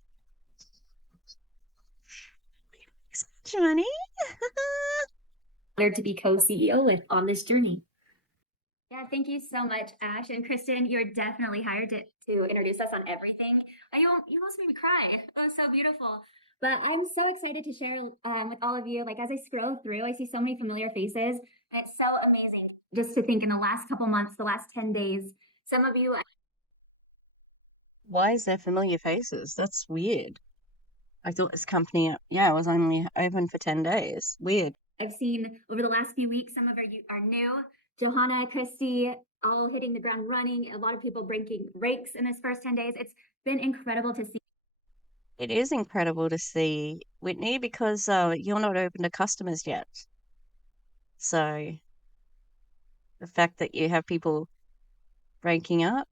Johnny. Honored to be co-CEO with on this journey. Yeah, thank you so much, Ash and Kristen. You're definitely hired to introduce us on everything. You almost made me cry. It was so beautiful. But I'm so excited to share with all of you. Like, as I scroll through, I see so many familiar faces, and it's so amazing just to think in the last couple months, the last 10 days, some of you Why is there familiar faces? That's weird. I thought this company, was only open for 10 days. Weird. I've seen over the last few weeks. Some of you are new. Johanna, Christy, all hitting the ground running. A lot of people breaking breaks in this first 10 days. It's been incredible to see. It is incredible to see, Whitney, because you're not open to customers yet. So the fact that you have people breaking up,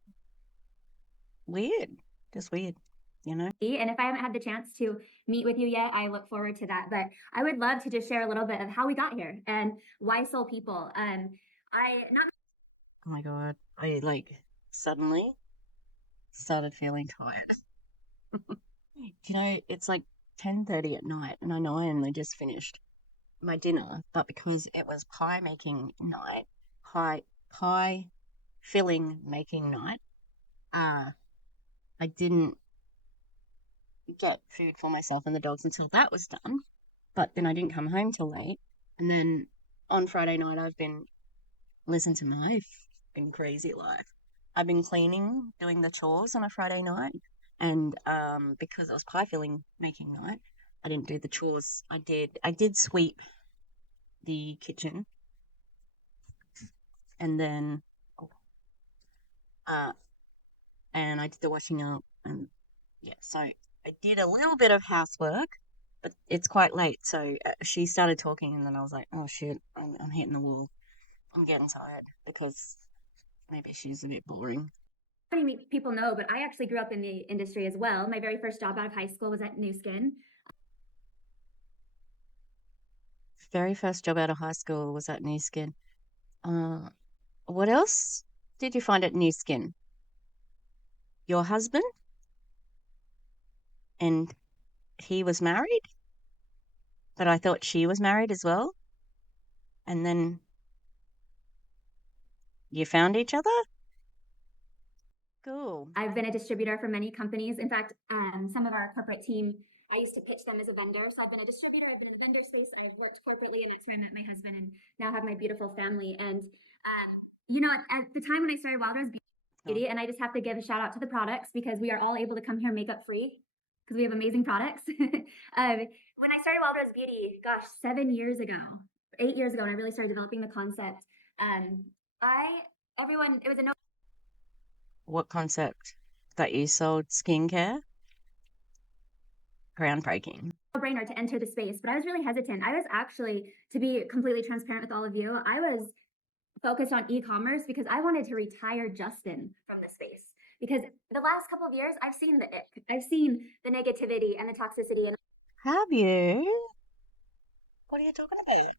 weird. Just weird, And if I haven't had the chance to meet with you yet, I look forward to that. But I would love to just share a little bit of how we got here and why Soul People. Oh my God. I suddenly started feeling tired. It's like 10:30 at night, and I know I only just finished my dinner, but because it was pie making night, pie filling making night, I didn't get food for myself and the dogs until that was done. But then I didn't come home till late, and then on Friday night I've been listen to my fucking crazy life. I've been cleaning, doing the chores on a Friday night, and because it was pie filling making night, I didn't do the chores. I did sweep the kitchen, and then uh and I did the washing up, and so I did a little bit of housework, but it's quite late. So she started talking, and then I was like, oh shit, I'm hitting the wall. I'm getting tired because maybe she's a bit boring. Many people know, but I actually grew up in the industry as well. My very first job out of high school was at New Skin. Very first job out of high school was at New Skin. What else did you find at New Skin? Your husband? And he was married? But I thought she was married as well. And then you found each other? Cool. I've been a distributor for many companies. In fact, some of our corporate team, I used to pitch them as a vendor. So I've been a distributor, I've been in the vendor space, I've worked corporately, and that's where I met my husband and now have my beautiful family. And, at the time when I started Wild Rose Beauty, and I just have to give a shout out to the products because we are all able to come here makeup free because we have amazing products. When I started Wild Rose Beauty, gosh, 8 years ago, and I really started developing the concept. It was a no What concept? That you sold skincare? Groundbreaking. brainer to enter the space, but I was really hesitant. I was actually, to be completely transparent with all of you, I was focused on e-commerce because I wanted to retire Justin from the space. Because the last couple of years, I've seen the ick. I've seen the negativity and the toxicity, and Have you? What are you talking about?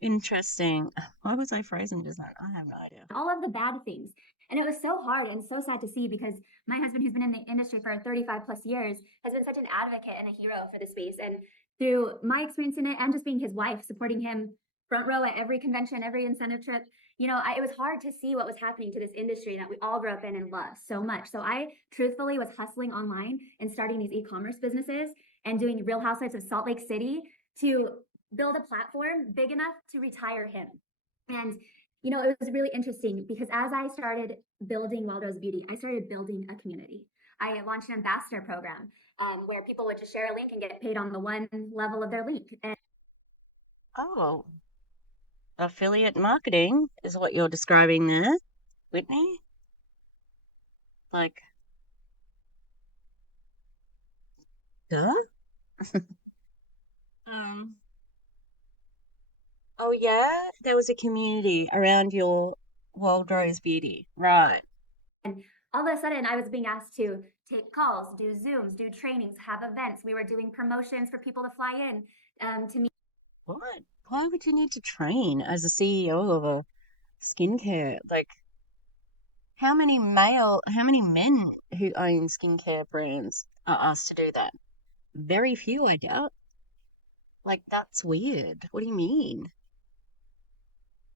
Interesting. Why was I frozen just now? I have no idea. all of the bad things. And it was so hard and so sad to see because my husband, who's been in the industry for 35 plus years, has been such an advocate and a hero for the space. And through my experience in it and just being his wife, supporting him front row at every convention, every incentive trip, it was hard to see what was happening to this industry that we all grew up in and love so much. So I truthfully was hustling online and starting these e-commerce businesses and doing Real Housewives of Salt Lake City to build a platform big enough to retire him. And it was really interesting because as I started building Wild Rose Beauty, I started building a community. I launched an ambassador program where people would just share a link and get paid on the one level of their link. And Oh, affiliate marketing is what you're describing there, Whitney? Like, duh? Um, oh yeah, there was a community around your Wild Rose Beauty, right? all of a sudden, I was being asked to take calls, do Zooms, do trainings, have events. We were doing promotions for people to fly in to meet. What? Why would you need to train as a CEO of a skincare? Like, how many men who own skincare brands are asked to do that? Very few, I doubt. Like, that's weird. What do you mean?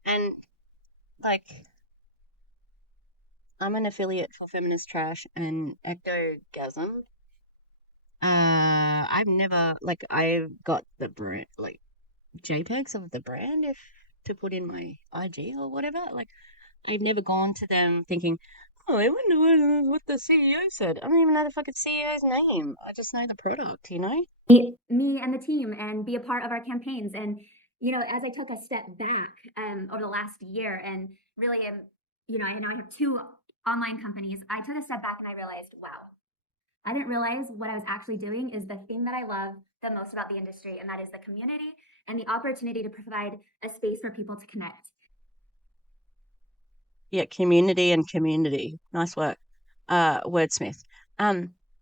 And, like, I'm an affiliate for Feminist Trash and Ectogasm. I've never I've got the brand JPEGs of the brand if to put in my IG or whatever. I've never gone to them thinking, oh, I wonder what the CEO said. I don't even know the fucking CEO's name. I just know the product, you know? Me and the team and be a part of our campaigns. And, as I took a step back over the last year and really am, I know I have 2 online companies. I took a step back and I realized, wow, I didn't realize what I was actually doing is the thing that I love the most about the industry, and that is the community and the opportunity to provide a space for people to connect. Yeah, community and community. Nice work. Wordsmith.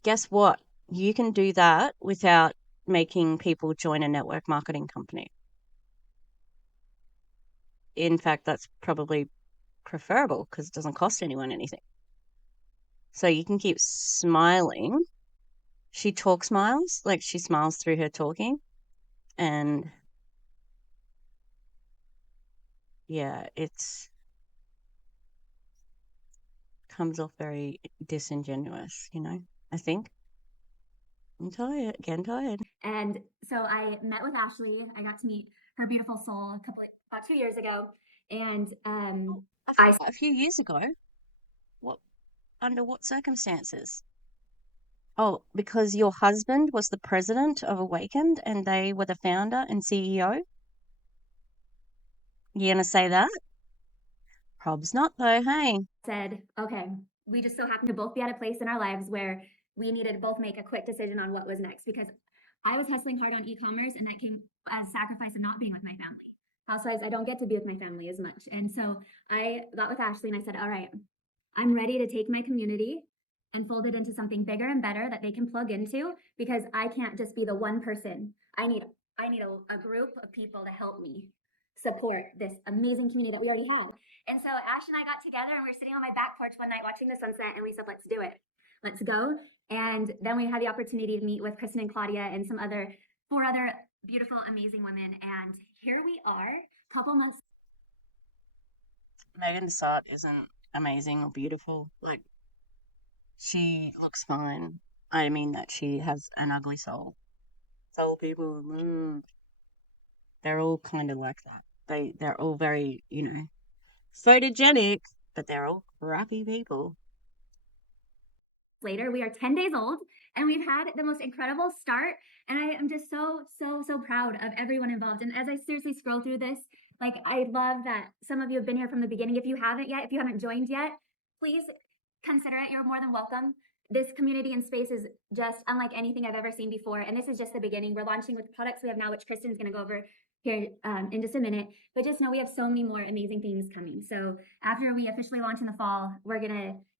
Guess what? You can do that without making people join a network marketing company. In fact, that's probably preferable because it doesn't cost anyone anything. So you can keep smiling. She talk smiles, she smiles through her talking. And yeah, it's comes off very disingenuous, I think. I'm tired, getting tired. And so I met with Ashley. I got to meet her beautiful soul about 2 years ago. And A few years ago. Under what circumstances? Oh, because your husband was the president of Awakened and they were the founder and CEO? You gonna say that? Probs not though, hey. said, okay, we just so happened to both be at a place in our lives where we needed to both make a quick decision on what was next, because I was hustling hard on e-commerce and that came as sacrifice of not being with my family. Housewives, I don't get to be with my family as much. And so I got with Ashley and I said, all right, I'm ready to take my community and fold it into something bigger and better that they can plug into, because I can't just be the one person. I need a group of people to help me support this amazing community that we already have. And so Ash and I got together and we were sitting on my back porch one night watching the sunset and we said, let's do it. Let's go. And then we had the opportunity to meet with Kristen and Claudia and 4 other beautiful, amazing women. And here we are, a couple months. Megan Desart isn't amazing or beautiful. She looks fine. I mean that she has an ugly soul. Soul people, they're all kind of like that. They're all very, photogenic, but they're all crappy people. Later, we are 10 days old and we've had the most incredible start. And I am just so proud of everyone involved. And as I seriously scroll through this, I love that some of you have been here from the beginning. If you haven't joined yet, please consider it. You're more than welcome. This community and space is just unlike anything I've ever seen before. And this is just the beginning. We're launching with products we have now, which Kristen's going to go over here in just a minute. But just know we have so many more amazing things coming. So after we officially launch in the fall,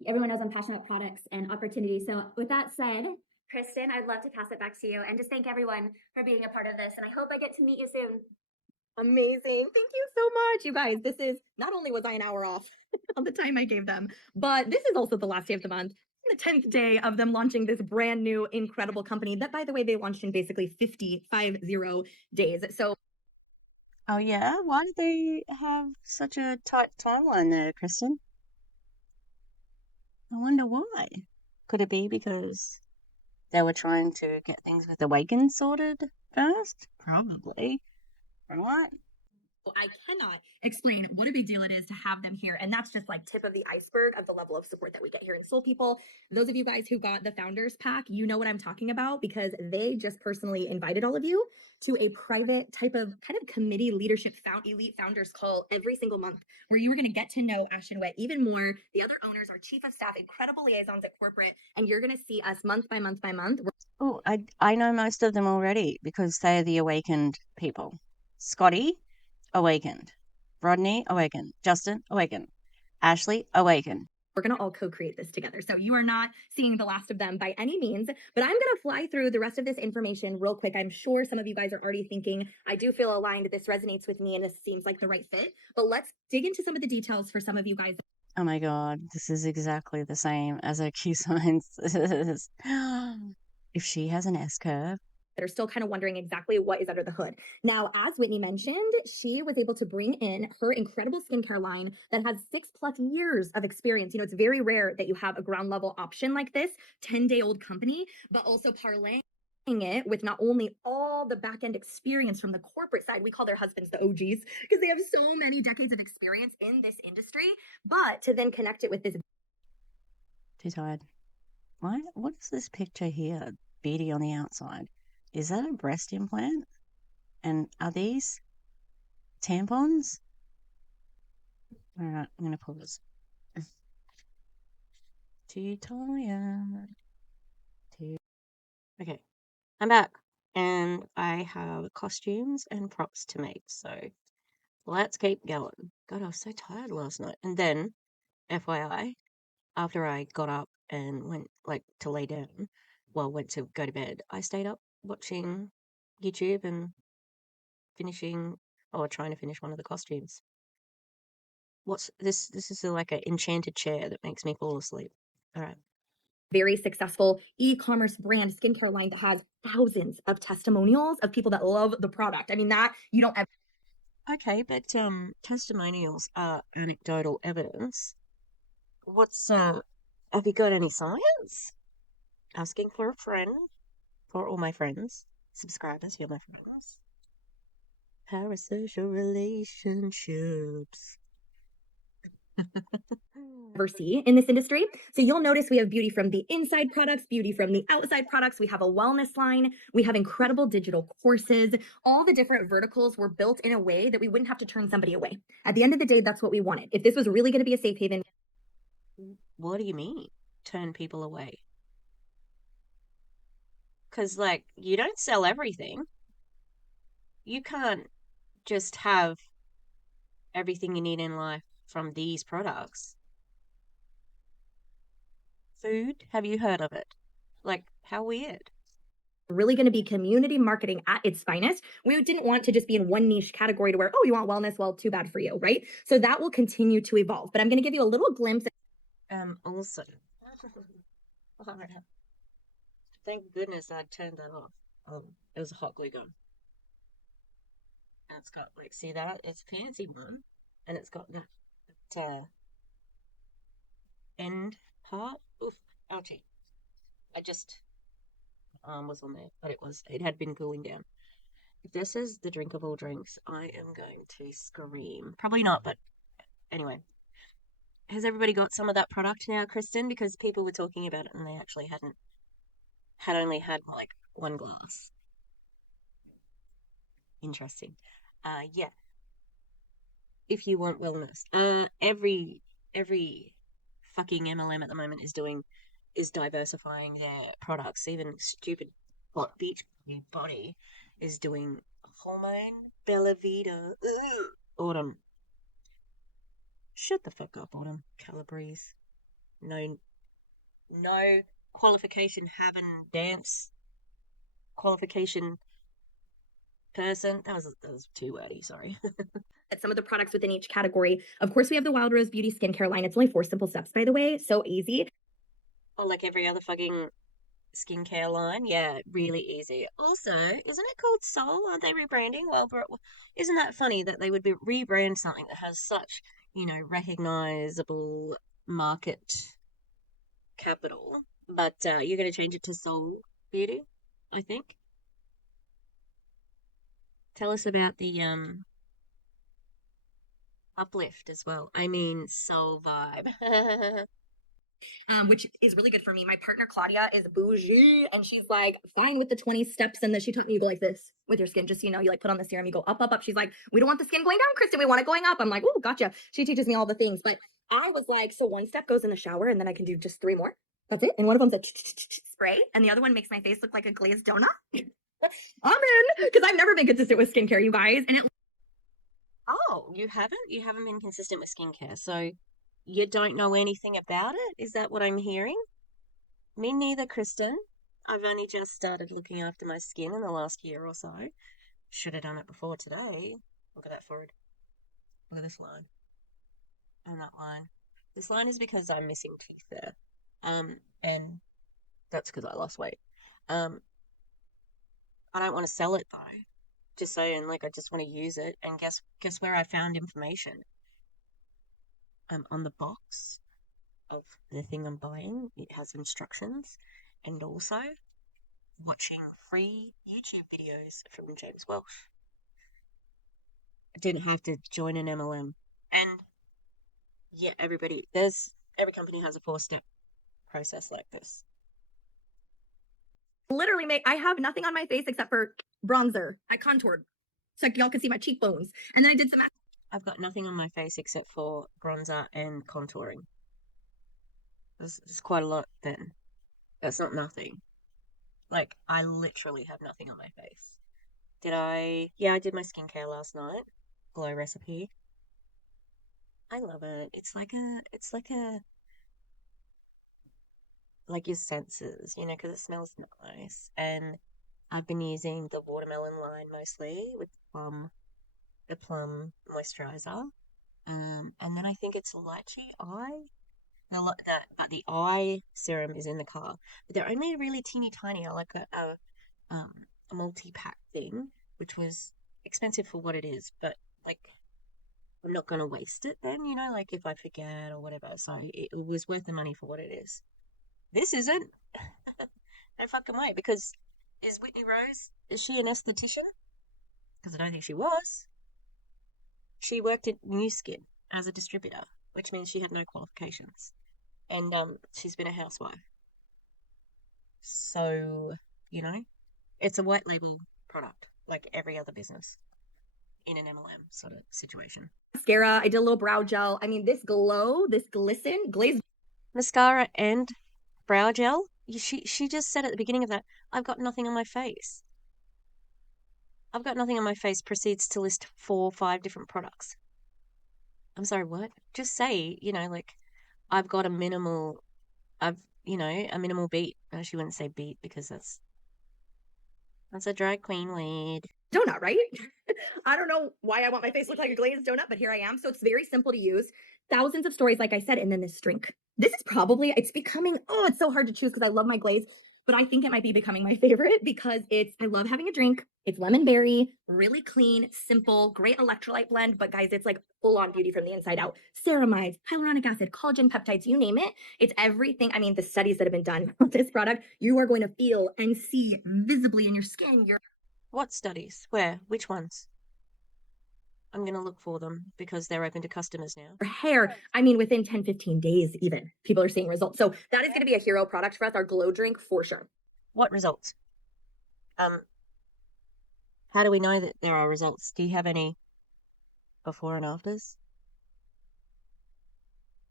everyone knows I'm passionate about products and opportunities. So with that said, Kristen, I'd love to pass it back to you and just thank everyone for being a part of this. And I hope I get to meet you soon. Amazing. Thank you so much, you guys. This is not only was I an hour off on the time I gave them, but this is also the last day of the month, the 10th day of them launching this brand new, incredible company that, by the way, they launched in basically 50 days. So, oh yeah, why did they have such a tight timeline there, Kristen? I wonder why. Could it be because they were trying to get things with Awakened sorted first? Probably. Right? I cannot explain what a big deal it is to have them here. And that's just tip of the iceberg of the level of support that we get here in Soul People. Those of you guys who got the founders pack, you know what I'm talking about, because they just personally invited all of you to a private type of kind of committee leadership elite founders call every single month, where you are going to get to know Ash and Wet even more, the other owners, our chief of staff, incredible liaisons at corporate, and you're going to see us month by month by month. Oh, I know most of them already because they are the Awakened people. Scotty, Awakened. Rodney, Awakened. Justin, Awakened. Ashley, Awakened. We're going to all co-create this together. So you are not seeing the last of them by any means, but I'm going to fly through the rest of this information real quick. I'm sure some of you guys are already thinking, I do feel aligned. This resonates with me and this seems like the right fit, but let's dig into some of the details for some of you guys. Oh my God, this is exactly the same as her Q signs. If she has an S curve. That are still kind of wondering exactly what is under the hood. Now, as Whitney mentioned, she was able to bring in her incredible skincare line that has 6+ years of experience. It's very rare that you have a ground level option like this, 10-day-old company, but also parlaying it with not only all the back end experience from the corporate side, we call their husbands the OGs because they have so many decades of experience in this industry, but to then connect it with this. Too tired. What is this picture here? Beauty on the outside. Is that a breast implant? And are these tampons? All right, I'm going to pause. Too tired. Okay, I'm back. And I have costumes and props to make. So let's keep going. God, I was so tired last night. And then, FYI, after I got up and went to lay down, went to go to bed, I stayed up watching YouTube and trying to finish one of the costumes. What's this? This is like an enchanted chair that makes me fall asleep. All right. Very successful e-commerce brand skincare line that has thousands of testimonials of people that love the product. I mean, that you don't ever. Okay, but testimonials are anecdotal evidence. Have you got any science? Asking for a friend, for all my friends, subscribers, you're my friends. Parasocial relationships. Ever see in this industry. So you'll notice we have beauty from the inside products, beauty from the outside products. We have a wellness line. We have incredible digital courses. All the different verticals were built in a way that we wouldn't have to turn somebody away. At the end of the day, that's what we wanted. If this was really going to be a safe haven. What do you mean, turn people away? Because, you don't sell everything. You can't just have everything you need in life from these products. Food, have you heard of it? How weird. Really going to be community marketing at its finest. We didn't want to just be in one niche category to where, oh, you want wellness? Well, too bad for you, right? So that will continue to evolve. But I'm going to give you a little glimpse. Also, thank goodness I turned that off. It was a hot glue gun. And it's got, see that? It's a fancy one. And it's got that end part. Oof, ouchie. I just was on there, but it had been cooling down. If this is the drink of all drinks, I am going to scream. Probably not, but anyway. Has everybody got some of that product now, Kristen? Because people were talking about it and they actually had only had one glass. Interesting. Yeah. If you want wellness, every fucking MLM at the moment is diversifying their products. Even stupid beach body is doing hormone Bella Vita. Ugh. Autumn. Shut the fuck up, Autumn. Calabrese. No qualification having dance qualification person. That was too wordy, sorry. At some of the products within each category. Of course, we have the Wild Rose Beauty skincare line. It's only 4 simple steps, by the way. So easy. Oh, like every other fucking skincare line. Yeah, really easy. Also, isn't it called Sol? Aren't they rebranding? Well, isn't that funny that they would rebrand something that has such, recognizable market capital, but you're going to change it to Sol Beauty, I think. Tell us about the uplift as well. I mean, soul vibe. Which is really good for me. My partner Claudia is bougie, and she's like fine with the 20 steps. And then she taught me you go like this with your skin. Just you put on the serum, you go up, up, up. She's like, we don't want the skin going down, Kristen. We want it going up. I'm like, oh, gotcha. She teaches me all the things. But I was like, so one step goes in the shower, and then I can do just 3 more. That's it. And one of them's a spray, and the other one makes my face look like a glazed donut. I'm in because I've never been consistent with skincare, you guys. And Oh, you haven't? You haven't been consistent with skincare, so you don't know anything about it? Is that what I'm hearing? Me neither, Kristen. I've only just started looking after my skin in the last year or so. Should have done it before today. Look at that forehead. Look at this line. And that line. This line is because I'm missing teeth there. And that's because I lost weight. I don't want to sell it though. Just saying, I just want to use it. And guess where I found information? On the box of the thing I'm buying, it has instructions, and also watching free YouTube videos from James Welsh. I didn't have to join an MLM. And yeah, every company has a 4-step process like this. Literally I have nothing on my face except for bronzer. I contoured so y'all can see my cheekbones. And then I did some. I've got nothing on my face except for bronzer and contouring. It's quite a lot then. That's not nothing. Like, I literally have nothing on my face. Yeah, I did my skincare last night. Glow recipe. I love it. It's like your senses, because it smells nice. And I've been using the watermelon line mostly with the plum moisturizer. And then I think it's lychee eye. But the eye serum is in the car. But they're only really teeny tiny. I like a multi-pack thing, which was expensive for what it is. But like, I'm not gonna waste it then, like if I forget or whatever. So it was worth the money for what it is. This isn't. No fucking way. Because is Whitney Rose? Is she an esthetician? Because I don't think she was. She worked at New Skin as a distributor, which means she had no qualifications. And she's been a housewife. So, it's a white label product, like every other business in an MLM sort of situation. Mascara. I did a little brow gel. I mean, this glow, this glaze. Mascara and brow gel. She just said at the beginning of that, I've got nothing on my face. I've got nothing on my face proceeds to list 4 or 5 different products. I'm sorry, what? Just say, like, I've got a minimal beat. No, she wouldn't say beat because that's a drag queen weed. Donut, right? I don't know why I want my face to look like a glazed donut, but here I am. So it's very simple to use. Thousands of stories, like I said, and then this drink. This is probably, it's becoming, it's so hard to choose because I love my glaze, but I think it might be becoming my favorite because I love having a drink. It's lemon berry, really clean, simple, great electrolyte blend. But guys, it's like full on beauty from the inside out. Ceramides, hyaluronic acid, collagen peptides, you name it. It's everything. I mean, the studies that have been done on this product, you are going to feel and see visibly in your skin. What studies? Where? Which ones? I'm going to look for them because they're open to customers now. Your hair, I mean, within 10, 15 days even, people are seeing results. So that is going to be a hero product for us, our glow drink for sure. What results? How do we know that there are results? Do you have any before and afters?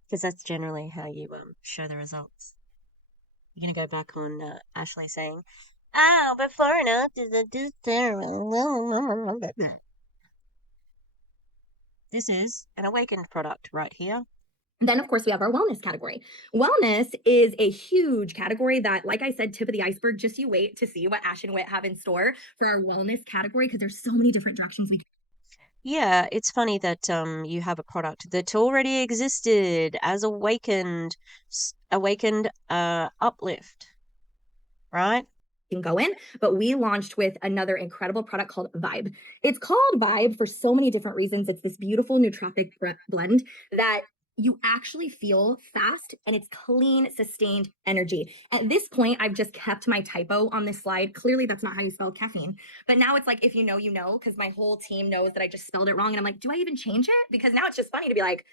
Because that's generally how you show the results. You're going to go back on Ashley saying, oh, before and after the serum. This is an awakened product right here. And then, of course, we have our wellness category. Wellness is a huge category that, like I said, tip of the iceberg. Just you wait to see what Ash and Wit have in store for our wellness category because there's so many different directions we can. Yeah, it's funny that you have a product that already existed as awakened uplift, right? Can go in, but we launched with another incredible product called Vibe. It's called Vibe for so many different reasons. It's this beautiful nootropic blend that you actually feel fast and it's clean, sustained energy. At this point, I've just kept my typo on this slide. Clearly, that's not how you spell caffeine. But now it's like, if you know, you know, because my whole team knows that I just spelled it wrong. And I'm like, do I even change it? Because now it's just funny to be like,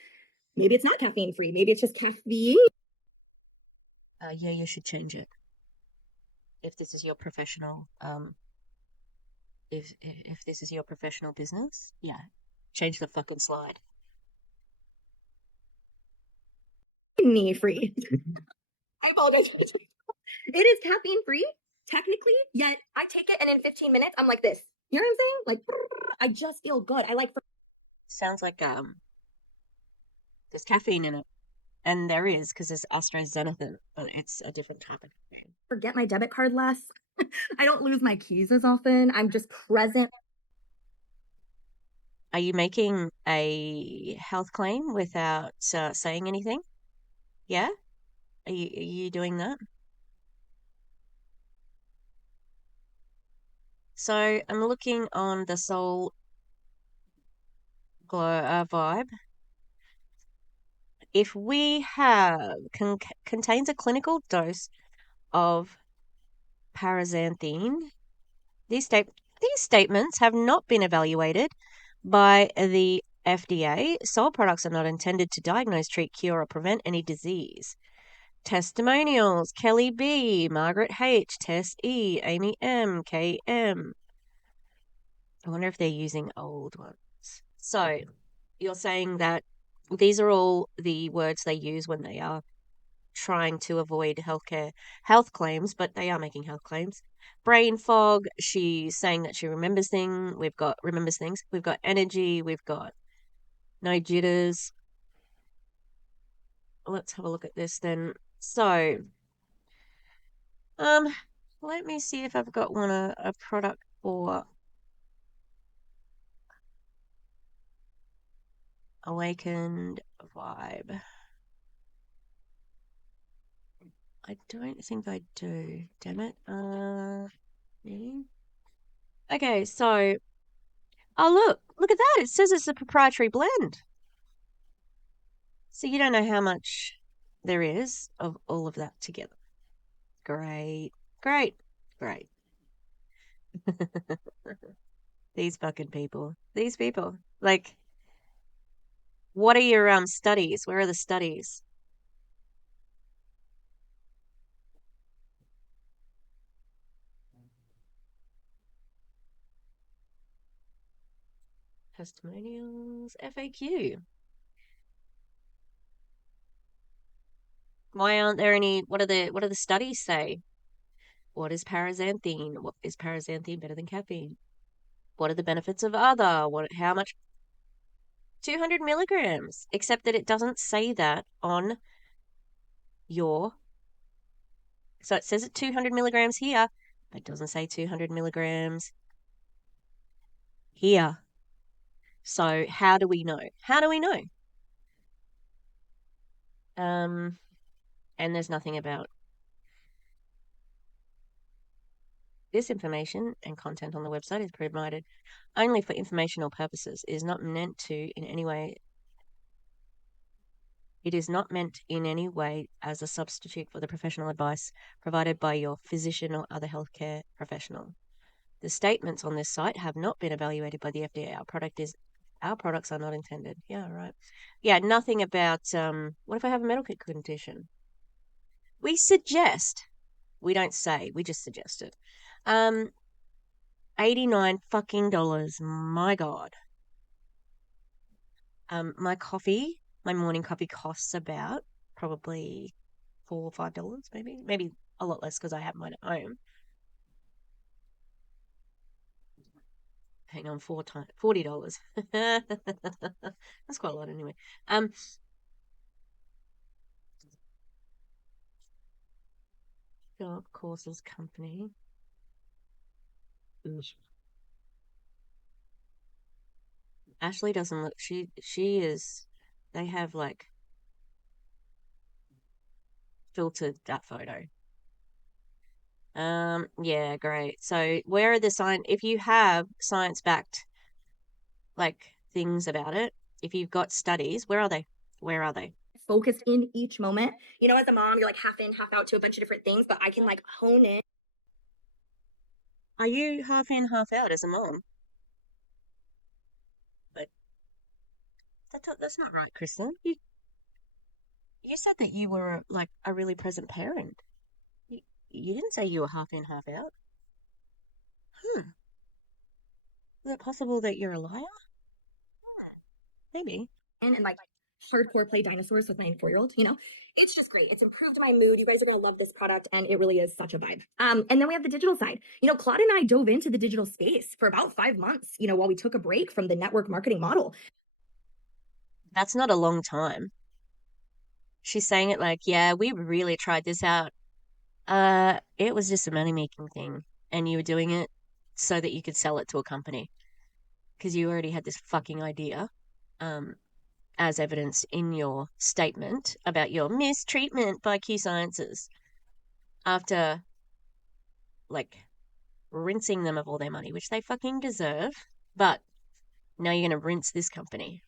maybe it's not caffeine free. Maybe it's just caffeine. Yeah, you should change it. If this is your professional, if this is your professional business, yeah, change the fucking slide. Me free. I apologize. It is caffeine free, technically, yet I take it and in 15 minutes, I'm like this. You know what I'm saying? Like, I just feel good. I like. Sounds like there's caffeine in it. And there is, because there's astaxanthin, but it's a different type of caffeine. Forget my debit card less. I don't lose my keys as often. I'm just present. Are you making a health claim without saying anything? Yeah? Are you doing that? So I'm looking on the Sol Glow Vibe. If we have contains a clinical dose of paraxanthine. These statements have not been evaluated by the FDA. Sol products are not intended to diagnose, treat, cure, or prevent any disease. Testimonials: Kelly B, Margaret H, Tess E, Amy M, K M. I wonder if they're using old ones. So you're saying that these are all the words they use when they are trying to avoid health claims, but they are making health claims. Brain fog, she's saying that she remembers things. We've got energy, we've got no jitters. Let's have a look at this then. So, let me see if I've got a product for awakened vibe. I don't think I do. Damn it. Okay, so look at that. It says it's a proprietary blend. So you don't know how much there is of all of that together. Great. These fucking people. These people. Like, what are your studies? Where are the studies? Testimonials, FAQ. Why aren't there any? What do the studies say? What is paraxanthine? What is paraxanthine better than caffeine? What are the benefits of other? How much? 200 milligrams. Except that it doesn't say that on your. So it says it's 200 milligrams here, but it doesn't say 200 milligrams here. So how do we know? And there's nothing about this information, and content on the website is provided only for informational purposes. It is not meant in any way as a substitute for the professional advice provided by your physician or other healthcare professional. The statements on this site have not been evaluated by the FDA. Our products are not intended. Yeah, right. Yeah, nothing about what if I have a medical condition? We suggest. We don't say. We just suggest it. $89 fucking dollars. My God. My morning coffee costs about probably $4 or $5, maybe a lot less because I have mine at home. Hang on, $40. That's quite a lot anyway. Job courses company. Ashley doesn't look. She is. They have like filtered that photo. Yeah, great. So where are if you have science-backed like things about it, if you've got studies, where are they? Focused in each moment. You know, as a mom, you're like half in, half out to a bunch of different things, but I can like hone in. Are you half in, half out as a mom? But that's not right, Kristen. You said that you were like a really present parent. You didn't say you were half in, half out. Is it possible that you're a liar? Maybe. And like hardcore play dinosaurs with my 4-year-old, you know, it's just great. It's improved my mood. You guys are going to love this product, and it really is such a vibe. And then we have the digital side. You know, Claude and I dove into the digital space for about 5 months, you know, while we took a break from the network marketing model. That's not a long time. She's saying it like, yeah, we really tried this out. It was just a money-making thing, and you were doing it so that you could sell it to a company because you already had this fucking idea, as evidenced in your statement about your mistreatment by Q Sciences after, like, rinsing them of all their money, which they fucking deserve. But now you're going to rinse this company.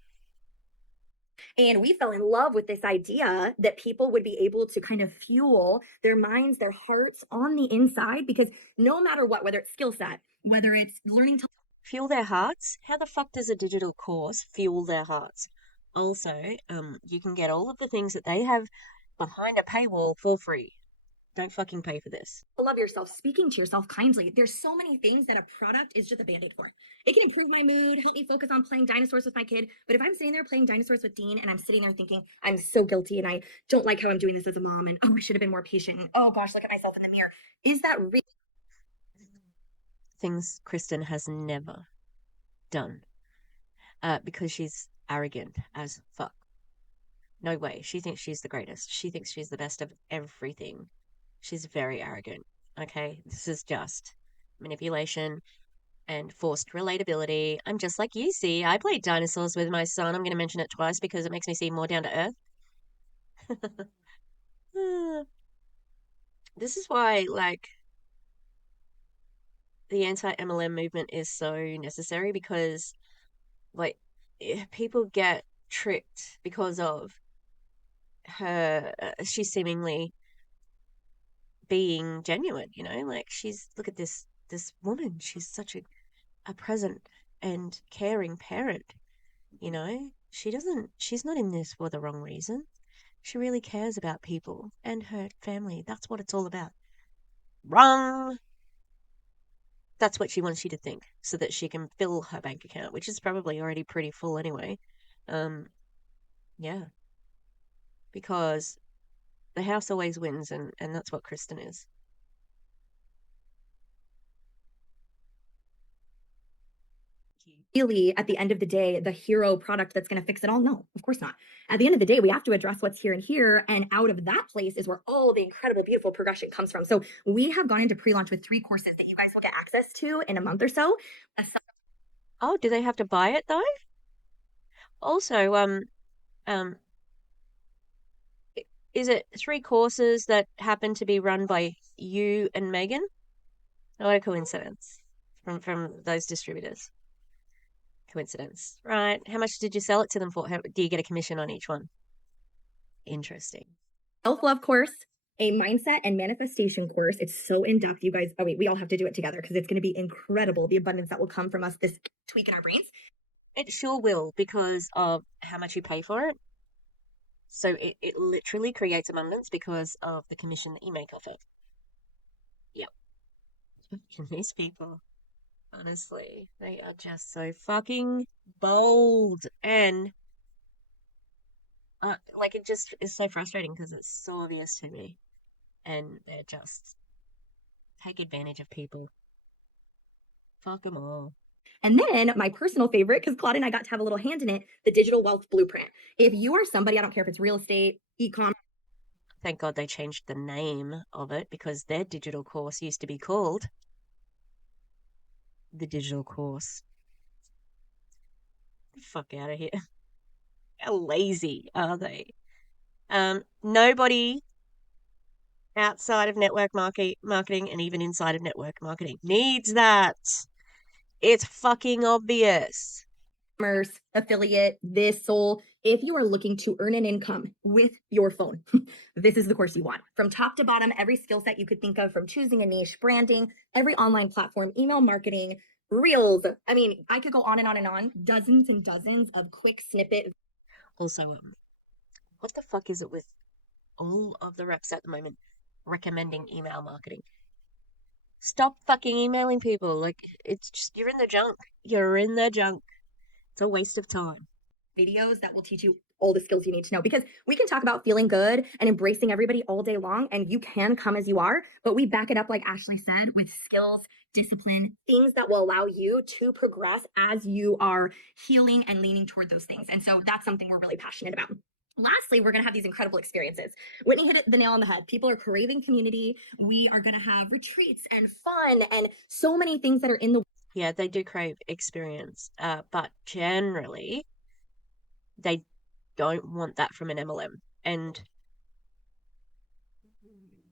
And we fell in love with this idea that people would be able to kind of fuel their minds, their hearts on the inside, because no matter what, whether it's skill set, whether it's learning to Fuel their hearts? How the fuck does a digital course fuel their hearts? Also, you can get all of the things that they have behind a paywall for free. Don't fucking pay for this. love yourself, speaking to yourself kindly. There's so many things that a product is just a band-aid for. It can improve my mood, help me focus on playing dinosaurs with my kid. But if I'm sitting there playing dinosaurs with Dean and I'm sitting there thinking, I'm so guilty and I don't like how I'm doing this as a mom, and oh, I should have been more patient, and oh gosh, look at myself in the mirror. Is that really Things Kristen has never done. Because she's arrogant as fuck. No way. She thinks she's the greatest. She thinks she's the best of everything. She's very arrogant. Okay? This is just manipulation and forced relatability. I'm just like you, see. I played dinosaurs with my son. I'm going to mention it twice because it makes me seem more down to earth. This is why, like, the anti-mlm movement is so necessary, because, like, people get tricked because of her, she's seemingly being genuine, you know, like, look at this woman, she's such a present and caring parent, you know, she's not in this for the wrong reason. She really cares about people and her family. That's what it's all about. Wrong. That's what she wants you to think, so that she can fill her bank account, which is probably already pretty full anyway. Yeah, because the house always wins, and that's what Kristen is. really, at the end of the day, the hero product that's going to fix it all? No, of course not. At the end of the day, we have to address what's here and here. And out of that place is where all the incredible, beautiful progression comes from. So we have gone into pre-launch with 3 courses that you guys will get access to in a month or so. Oh, do they have to buy it though? Also, is it 3 courses that happen to be run by you and Megan? What a coincidence from those distributors. Coincidence, right? How much did you sell it to them for? Do you get a commission on each one? Interesting. Self-love course, a mindset and manifestation course. It's so in-depth, you guys. Oh wait, we all have to do it together because it's going to be incredible. The abundance that will come from us, this tweak in our brains. It sure will, because of how much you pay for it. So it literally creates abundance because of the commission that you make off it. Yep. These people, honestly, they are just so fucking bold. And like, it just is so frustrating because it's so obvious to me. And they're just take advantage of people. Fuck them all. And then my personal favorite, because Claude and I got to have a little hand in it, the digital wealth blueprint. If you are somebody, I don't care if it's real estate, e-commerce. Thank God they changed the name of it, because their digital course used to be called the digital course. Get the fuck out of here. How lazy are they? Nobody outside of network marketing and even inside of network marketing needs that. It's fucking obvious. Affiliate, this soul. If you are looking to earn an income with your phone, this is the course you want. From top to bottom, every skill set you could think of, from choosing a niche, branding, every online platform, email marketing, reels. I mean, I could go on and on and on. Dozens and dozens of quick snippet. Also, what the fuck is it with all of the reps at the moment recommending email marketing? Stop fucking emailing people. Like, it's just, you're in the junk. You're in the junk. It's a waste of time. Videos that will teach you all the skills you need to know, because we can talk about feeling good and embracing everybody all day long, and you can come as you are, but we back it up, like Ashley said, with skills, discipline, things that will allow you to progress as you are healing and leaning toward those things. And so that's something we're really passionate about. Lastly, we're going to have these incredible experiences. Whitney hit the nail on the head. People are craving community. We are going to have retreats and fun and so many things that are in the. Yeah, they do crave experience, but generally they don't want that from an MLM, and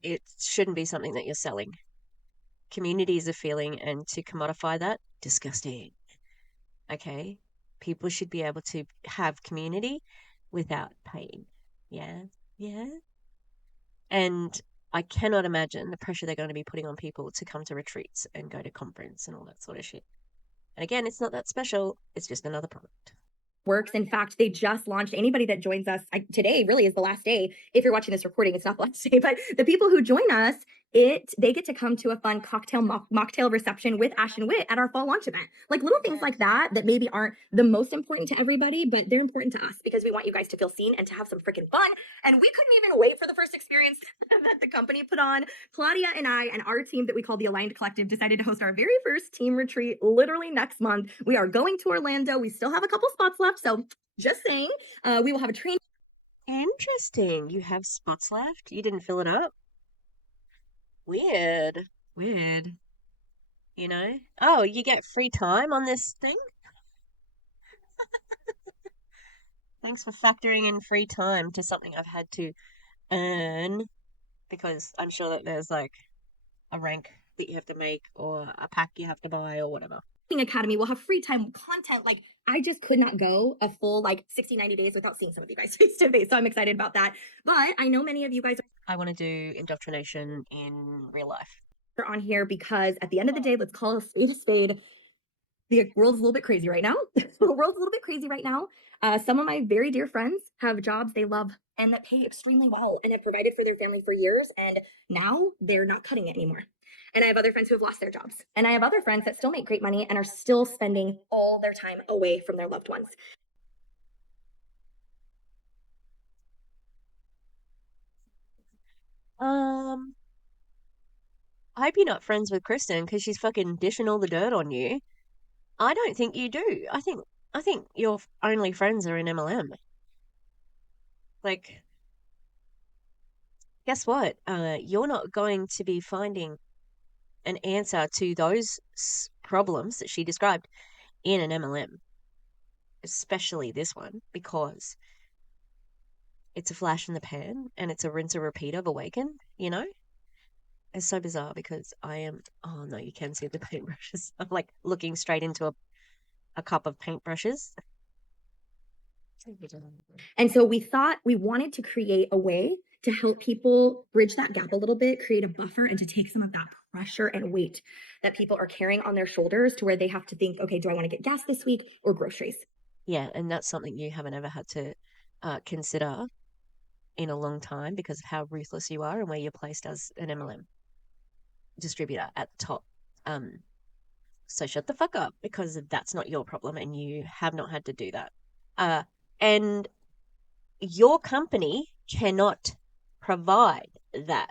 it shouldn't be something that you're selling. Community is a feeling, and to commodify that, disgusting. Okay, people should be able to have community without paying. Yeah. And I cannot imagine the pressure they're going to be putting on people to come to retreats and go to conference and all that sort of shit. And again, it's not that special. It's just another product. Works. In fact, they just launched. Anybody that joins us today really is the last day. If you're watching this recording, it's not the last day, but the people who join us, they get to come to a fun cocktail mocktail reception with Ashton Witt at our fall launch event. Like little things like that maybe aren't the most important to everybody, but they're important to us because we want you guys to feel seen and to have some freaking fun. And we couldn't even wait for the first experience that the company put on. Claudia and I and our team that we call the Aligned Collective decided to host our very first team retreat literally next month. We are going to Orlando. We still have a couple spots left, so just saying. We will have a train. Interesting. You have spots left? You didn't fill it up? Weird. You know? Oh, you get free time on this thing? Thanks for factoring in free time to something I've had to earn, because I'm sure that there's like a rank that you have to make or a pack you have to buy or whatever. Academy will have free time content. Like I just could not go a full 60-90 days without seeing some of you guys face to face, so I'm excited about that. But I know many of you guys I want to do indoctrination in real life. are on here because at the end of the day, let's call a spade a spade. The world's a little bit crazy right now. Some of my very dear friends have jobs they love and that pay extremely well and have provided for their family for years, and now they're not cutting it anymore. And I have other friends who have lost their jobs. And I have other friends that still make great money and are still spending all their time away from their loved ones. I hope you're not friends with Kristen because she's fucking dishing all the dirt on you. I don't think you do. I think your only friends are in MLM. Like, guess what? You're not going to be finding an answer to those problems that she described in an MLM, especially this one, because it's a flash in the pan and it's a rinse and repeat of Awaken, you know? It's so bizarre because oh no, you can see the paintbrushes. I'm like looking straight into a cup of paintbrushes. And so we thought we wanted to create a way to help people bridge that gap a little bit, create a buffer, and to take some of that pressure and weight that people are carrying on their shoulders to where they have to think, okay, do I want to get gas this week or groceries? Yeah, and that's something you haven't ever had to consider in a long time because of how ruthless you are and where you're placed as an MLM distributor at the top. So shut the fuck up because that's not your problem and you have not had to do that. And your company cannot provide that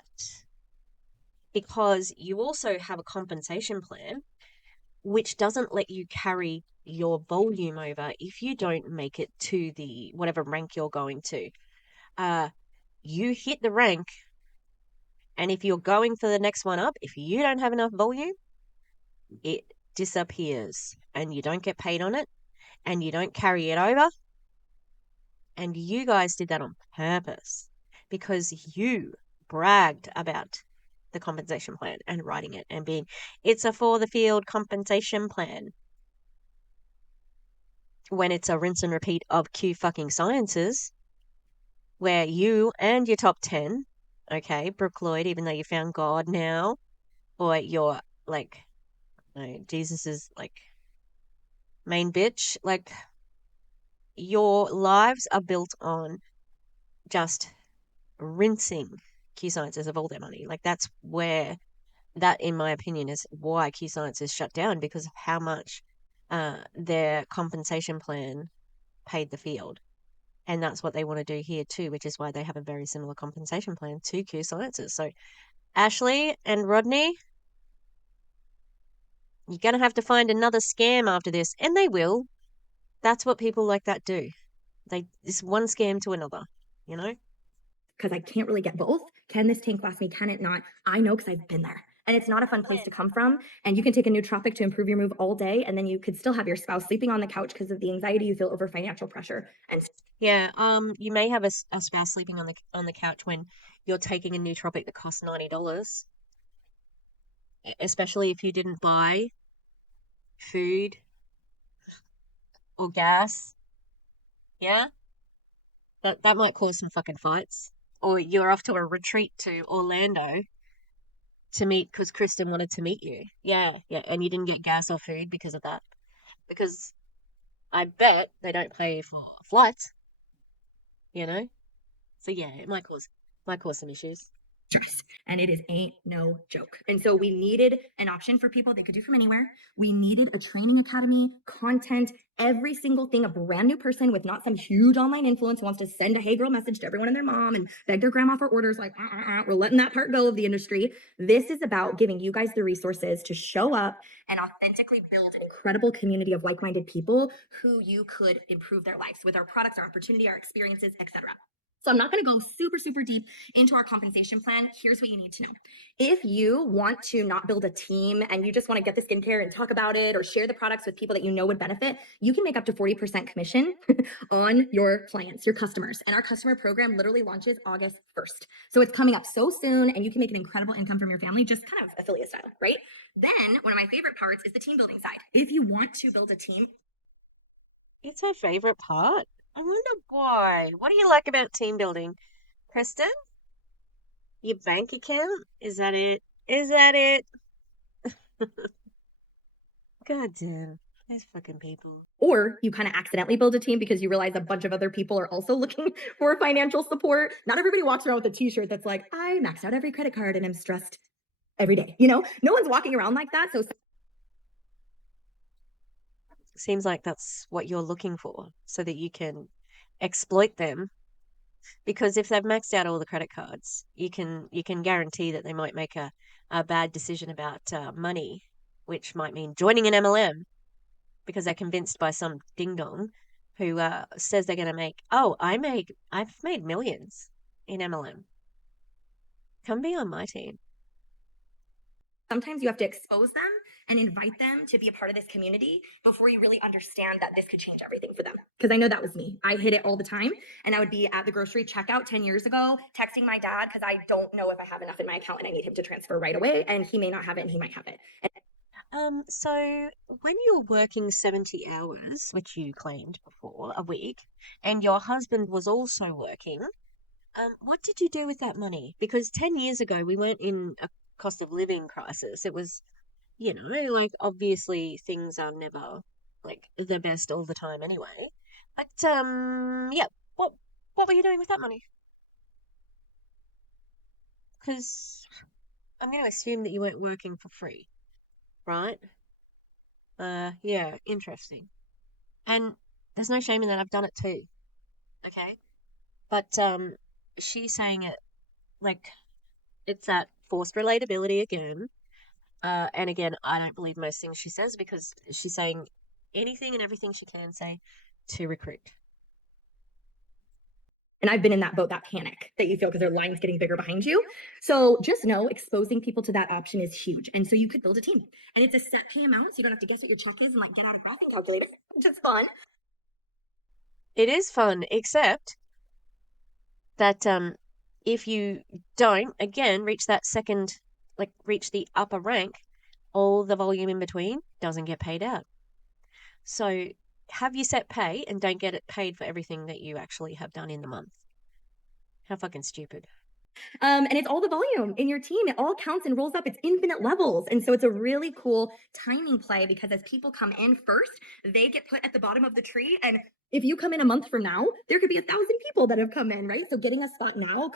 because you also have a compensation plan which doesn't let you carry your volume over if you don't make it to the whatever rank you're going to. You hit the rank, and if you're going for the next one up, if you don't have enough volume, it disappears and you don't get paid on it and you don't carry it over. And you guys did that on purpose because you bragged about the compensation plan and writing it and being, it's a for the field compensation plan. When it's a rinse and repeat of Q fucking sciences, where you and your top 10, okay, Brooke Lloyd, even though you found God now, or you're like, no, Jesus is like main bitch, like your lives are built on just rinsing Q Sciences of all their money. Like that's where that, in my opinion, is why Q Science is shut down because of how much their compensation plan paid the field. And that's what they want to do here too, which is why they have a very similar compensation plan to Q Sciences. So Ashley and Rodney, you're going to have to find another scam after this. And they will. That's what people like that do. It's one scam to another, you know? Because I can't really get both. Can this tank last me? Can it not? I know because I've been there. And it's not a fun place to come from. And you can take a nootropic to improve your mood all day. And then you could still have your spouse sleeping on the couch because of the anxiety you feel over financial pressure. And yeah, you may have a spouse sleeping on the couch when you're taking a nootropic that costs $90, especially if you didn't buy food or gas. Yeah? That might cause some fucking fights. Or you're off to a retreat to Orlando to meet because Kristen wanted to meet you. Yeah, and you didn't get gas or food because of that. Because I bet they don't pay for flights, you know? So yeah, it might cause some issues. And it ain't no joke. And so we needed an option for people they could do from anywhere. We needed a training academy, content, every single thing. A brand new person with not some huge online influence who wants to send a hey girl message to everyone and their mom and beg their grandma for orders. Like, we're letting that part go of the industry. This is about giving you guys the resources to show up and authentically build an incredible community of like-minded people who you could improve their lives with our products, our opportunity, our experiences, etc. So I'm not going to go super, super deep into our compensation plan. Here's what you need to know. If you want to not build a team and you just want to get the skincare and talk about it or share the products with people that you know would benefit, you can make up to 40% commission on your clients, your customers. And our customer program literally launches August 1st. So it's coming up so soon and you can make an incredible income from your family, just kind of affiliate style, right? Then one of my favorite parts is the team building side. If you want to build a team. It's her favorite part. I wonder why. What do you like about team building? Kristen? Your bank account? Is that it? Is that it? God damn. Those fucking people. Or you kind of accidentally build a team because you realize a bunch of other people are also looking for financial support. Not everybody walks around with a t-shirt that's like, I maxed out every credit card and I'm stressed every day. You know, no one's walking around like that. So Seems like that's what you're looking for so that you can exploit them. Because if they've maxed out all the credit cards, you can guarantee that they might make a bad decision about money, which might mean joining an MLM because they're convinced by some ding dong who says they're going to make. Oh, I've made millions in MLM. Come be on my team. sometimes you have to expose them and invite them to be a part of this community before you really understand that this could change everything for them. Because I know that was me. I hit it all the time. And I would be at the grocery checkout 10 years ago, texting my dad because I don't know if I have enough in my account and I need him to transfer right away. And he may not have it and he might have it. So when you're working 70 hours, which you claimed before, a week, and your husband was also working, what did you do with that money? Because 10 years ago, we weren't in a cost of living crisis. It was, like obviously things are never like the best all the time anyway. But yeah, what were you doing with that money? Because I'm going to assume that you weren't working for free, right? Yeah, interesting. And there's no shame in that. I've done it too. Okay. But she's saying it like it's that forced relatability again. And again, I don't believe most things she says because she's saying anything and everything she can say to recruit. And I've been in that boat, that panic that you feel because their line's getting bigger behind you. So just know exposing people to that option is huge. And so you could build a team. And it's a set pay amount, so you don't have to guess what your check is and like get out a graphing calculator, which is fun. It is fun, except that if you don't, again, reach that second, like reach the upper rank, all the volume in between doesn't get paid out. So have your set pay and don't get it paid for everything that you actually have done in the month. How fucking stupid. And it's all the volume in your team. It all counts and rolls up. It's infinite levels. And so it's a really cool timing play because as people come in first, they get put at the bottom of the tree. And if you come in a month from now, there could be 1,000 people that have come in, right? So getting a spot now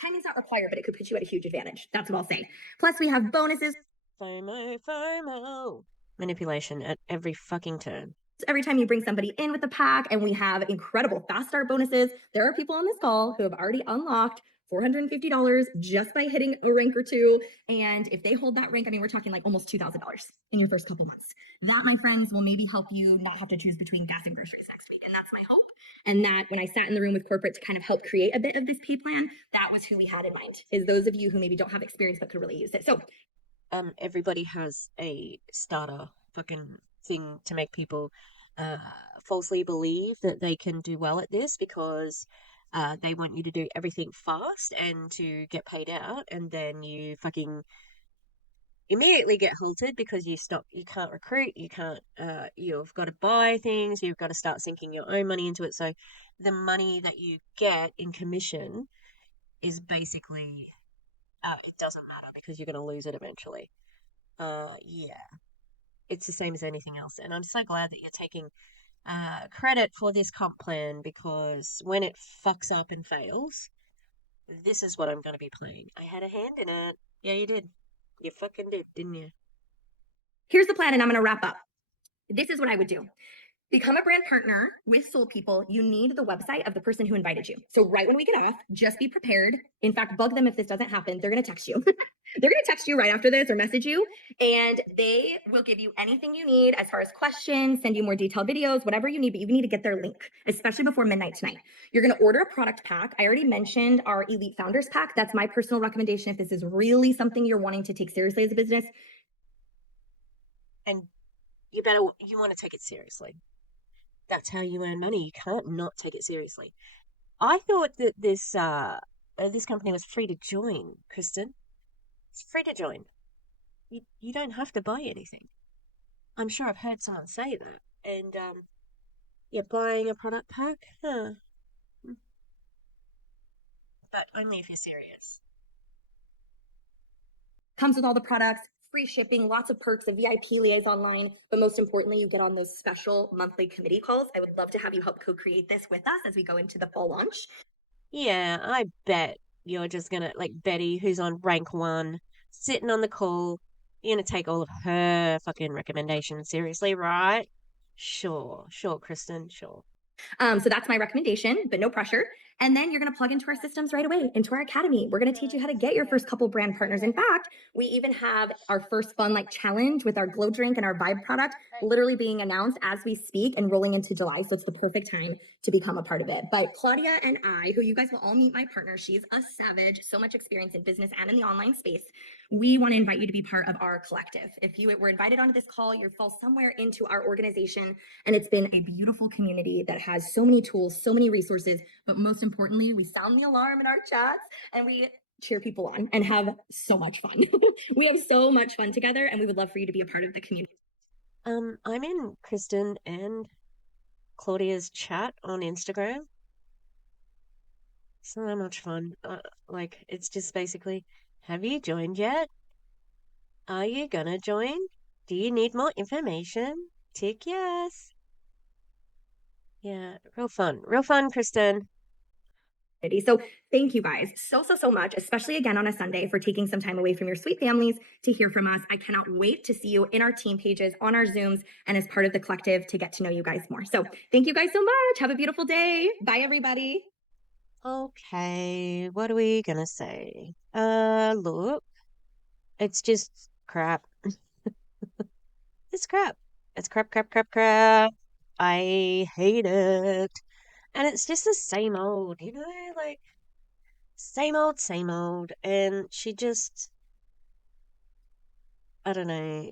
timing's not required, but it could put you at a huge advantage. That's what I'll say. Plus, we have bonuses. FOMO. Manipulation at every fucking turn. Every time you bring somebody in with a pack, and we have incredible fast start bonuses. There are people on this call who have already unlocked $450 just by hitting a rank or two. And if they hold that rank, I mean, we're talking like almost $2,000 in your first couple months. That, my friends, will maybe help you not have to choose between gas and groceries next week. And that's my hope. And that when I sat in the room with corporate to kind of help create a bit of this pay plan, that was who we had in mind, is those of you who maybe don't have experience but could really use it. So everybody has a starter fucking thing to make people falsely believe that they can do well at this because they want you to do everything fast and to get paid out, and then you fucking immediately get halted because you can't recruit, you've got to buy things, you've got to start sinking your own money into it. So the money that you get in commission is basically, it doesn't matter because you're going to lose it eventually. Yeah, it's the same as anything else. And I'm so glad that you're taking credit for this comp plan, because when it fucks up and fails, this is what I'm going to be playing. I had a hand in it. Yeah, you did. You fucking did, didn't you? Here's the plan, and I'm going to wrap up. This is what I would do. Become a brand partner with Sol People. You need the website of the person who invited you. So right when we get off, just be prepared. In fact, bug them if this doesn't happen. They're going to text you. They're going to text you right after this or message you, and they will give you anything you need as far as questions, send you more detailed videos, whatever you need, but you need to get their link, especially before midnight tonight. You're going to order a product pack. I already mentioned our Elite Founders Pack. That's my personal recommendation if this is really something you're wanting to take seriously as a business. And you want to take it seriously. That's how you earn money. You can't not take it seriously. I thought that this company was free to join, Kristen. It's free to join. You don't have to buy anything. I'm sure I've heard someone say that. And you're buying a product pack, huh? But only if you're serious. Comes with all the products, free shipping, lots of perks, a VIP liaison line, but most importantly, you get on those special monthly committee calls. I would love to have you help co-create this with us as we go into the fall launch. Yeah, I bet you're just gonna, like Betty, who's on rank 1, sitting on the call, you're gonna take all of her fucking recommendations seriously, right? Sure, Kristen, sure. So that's my recommendation, but no pressure. And then you're going to plug into our systems right away, into our academy. We're going to teach you how to get your first couple brand partners. In fact, we even have our first fun challenge with our glow drink and our vibe product literally being announced as we speak and rolling into July. So it's the perfect time to become a part of it. But Claudia and I, who you guys will all meet my partner, she's a savage, so much experience in business and in the online space. We want to invite you to be part of our collective. If you were invited onto this call, you fall somewhere into our organization, and it's been a beautiful community that has so many tools, so many resources, but most importantly, we sound the alarm in our chats and we cheer people on and have so much fun. We have so much fun together, and we would love for you to be a part of the community. I'm in Kristen and Claudia's chat on Instagram. So much fun. It's just basically, have you joined yet? Are you gonna join? Do you need more information? Tick yes. Yeah, real fun, Kristen. So thank you guys so much, especially again on a Sunday, for taking some time away from your sweet families to hear from us. I cannot wait to see you in our team pages, on our Zooms, and as part of the collective to get to know you guys more. So thank you guys so much. Have a beautiful day. Bye, everybody. Okay, what are we gonna say? Look, it's just crap. It's crap. It's crap. I hate it. And it's just the same old, same old. And she just, I don't know,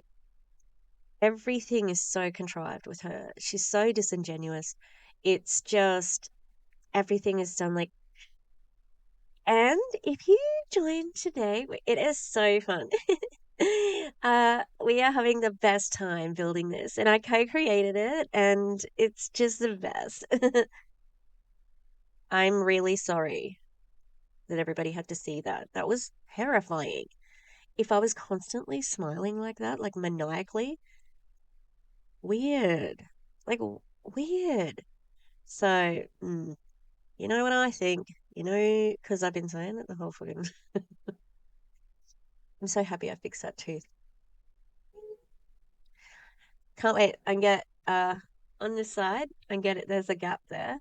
everything is so contrived with her. She's so disingenuous. It's just, everything is done and if you join today, it is so fun. We are having the best time building this, and I co-created it, and it's just the best. I'm really sorry that everybody had to see that. That was terrifying. If I was constantly smiling like that, like maniacally, weird. Like, weird. So, you know what I think? Because I've been saying it the whole fucking... I'm so happy I fixed that tooth. Can't wait and get on this side and get it. There's a gap there.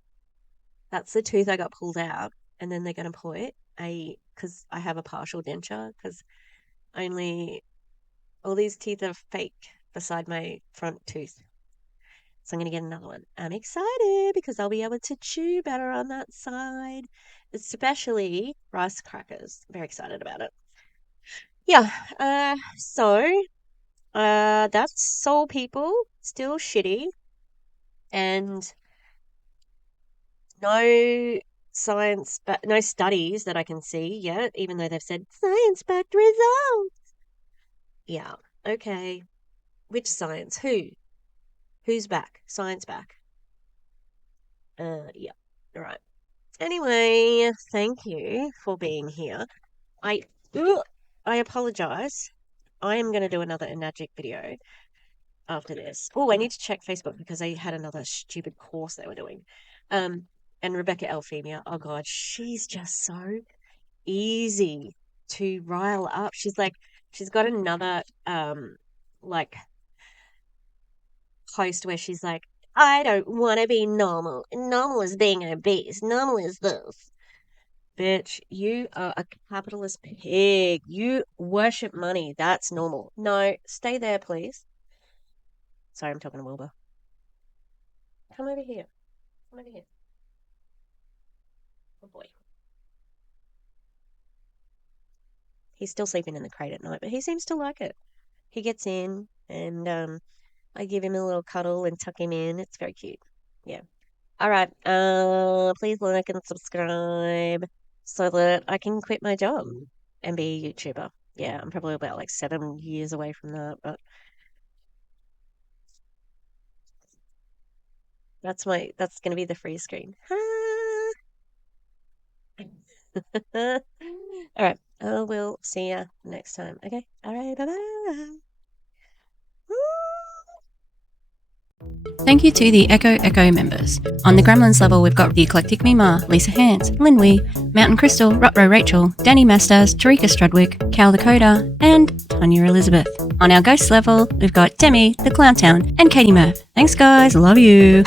That's the tooth I got pulled out, and then they're gonna put because I have a partial denture because only all these teeth are fake beside my front tooth. So I'm gonna get another one. I'm excited because I'll be able to chew better on that side, especially rice crackers. Very excited about it. Yeah. That's Soul People. Still shitty. And no science, but no studies that I can see yet, even though they've said science-backed results. Yeah. Okay. Which science? Who? Who's back? Science back. Yeah. All right. Anyway, thank you for being here. I apologize. I am going to do another enagic video after this. Oh, I need to check Facebook because they had another stupid course they were doing. And Rebecca Elphemia, oh God, she's just so easy to rile up. She's got another like post where she's like, I don't want to be normal. Normal is being obese. Normal is this. Bitch, you are a capitalist pig. You worship money. That's normal. No, stay there, please. Sorry, I'm talking to Wilbur. Come over here. Come over here. Oh boy. He's still sleeping in the crate at night, but he seems to like it. He gets in and I give him a little cuddle and tuck him in. It's very cute. Yeah. All right. Please like and subscribe so that I can quit my job and be a YouTuber. Yeah, I'm probably about like 7 years away from that, but that's gonna be the free screen. All right. I will see ya next time. Okay. All right. Bye-bye. Thank you to the Echo members. On the Gremlins level, we've got the Eclectic Mima, Lisa Hans, Lin Wee, Mountain Crystal, Rutro Rachel, Danny Masters, Tarika Strudwick, Cal Dakota, and Tanya Elizabeth. On our Ghosts level, we've got Demi, the Clown Town, and Katie Murph. Thanks guys, love you.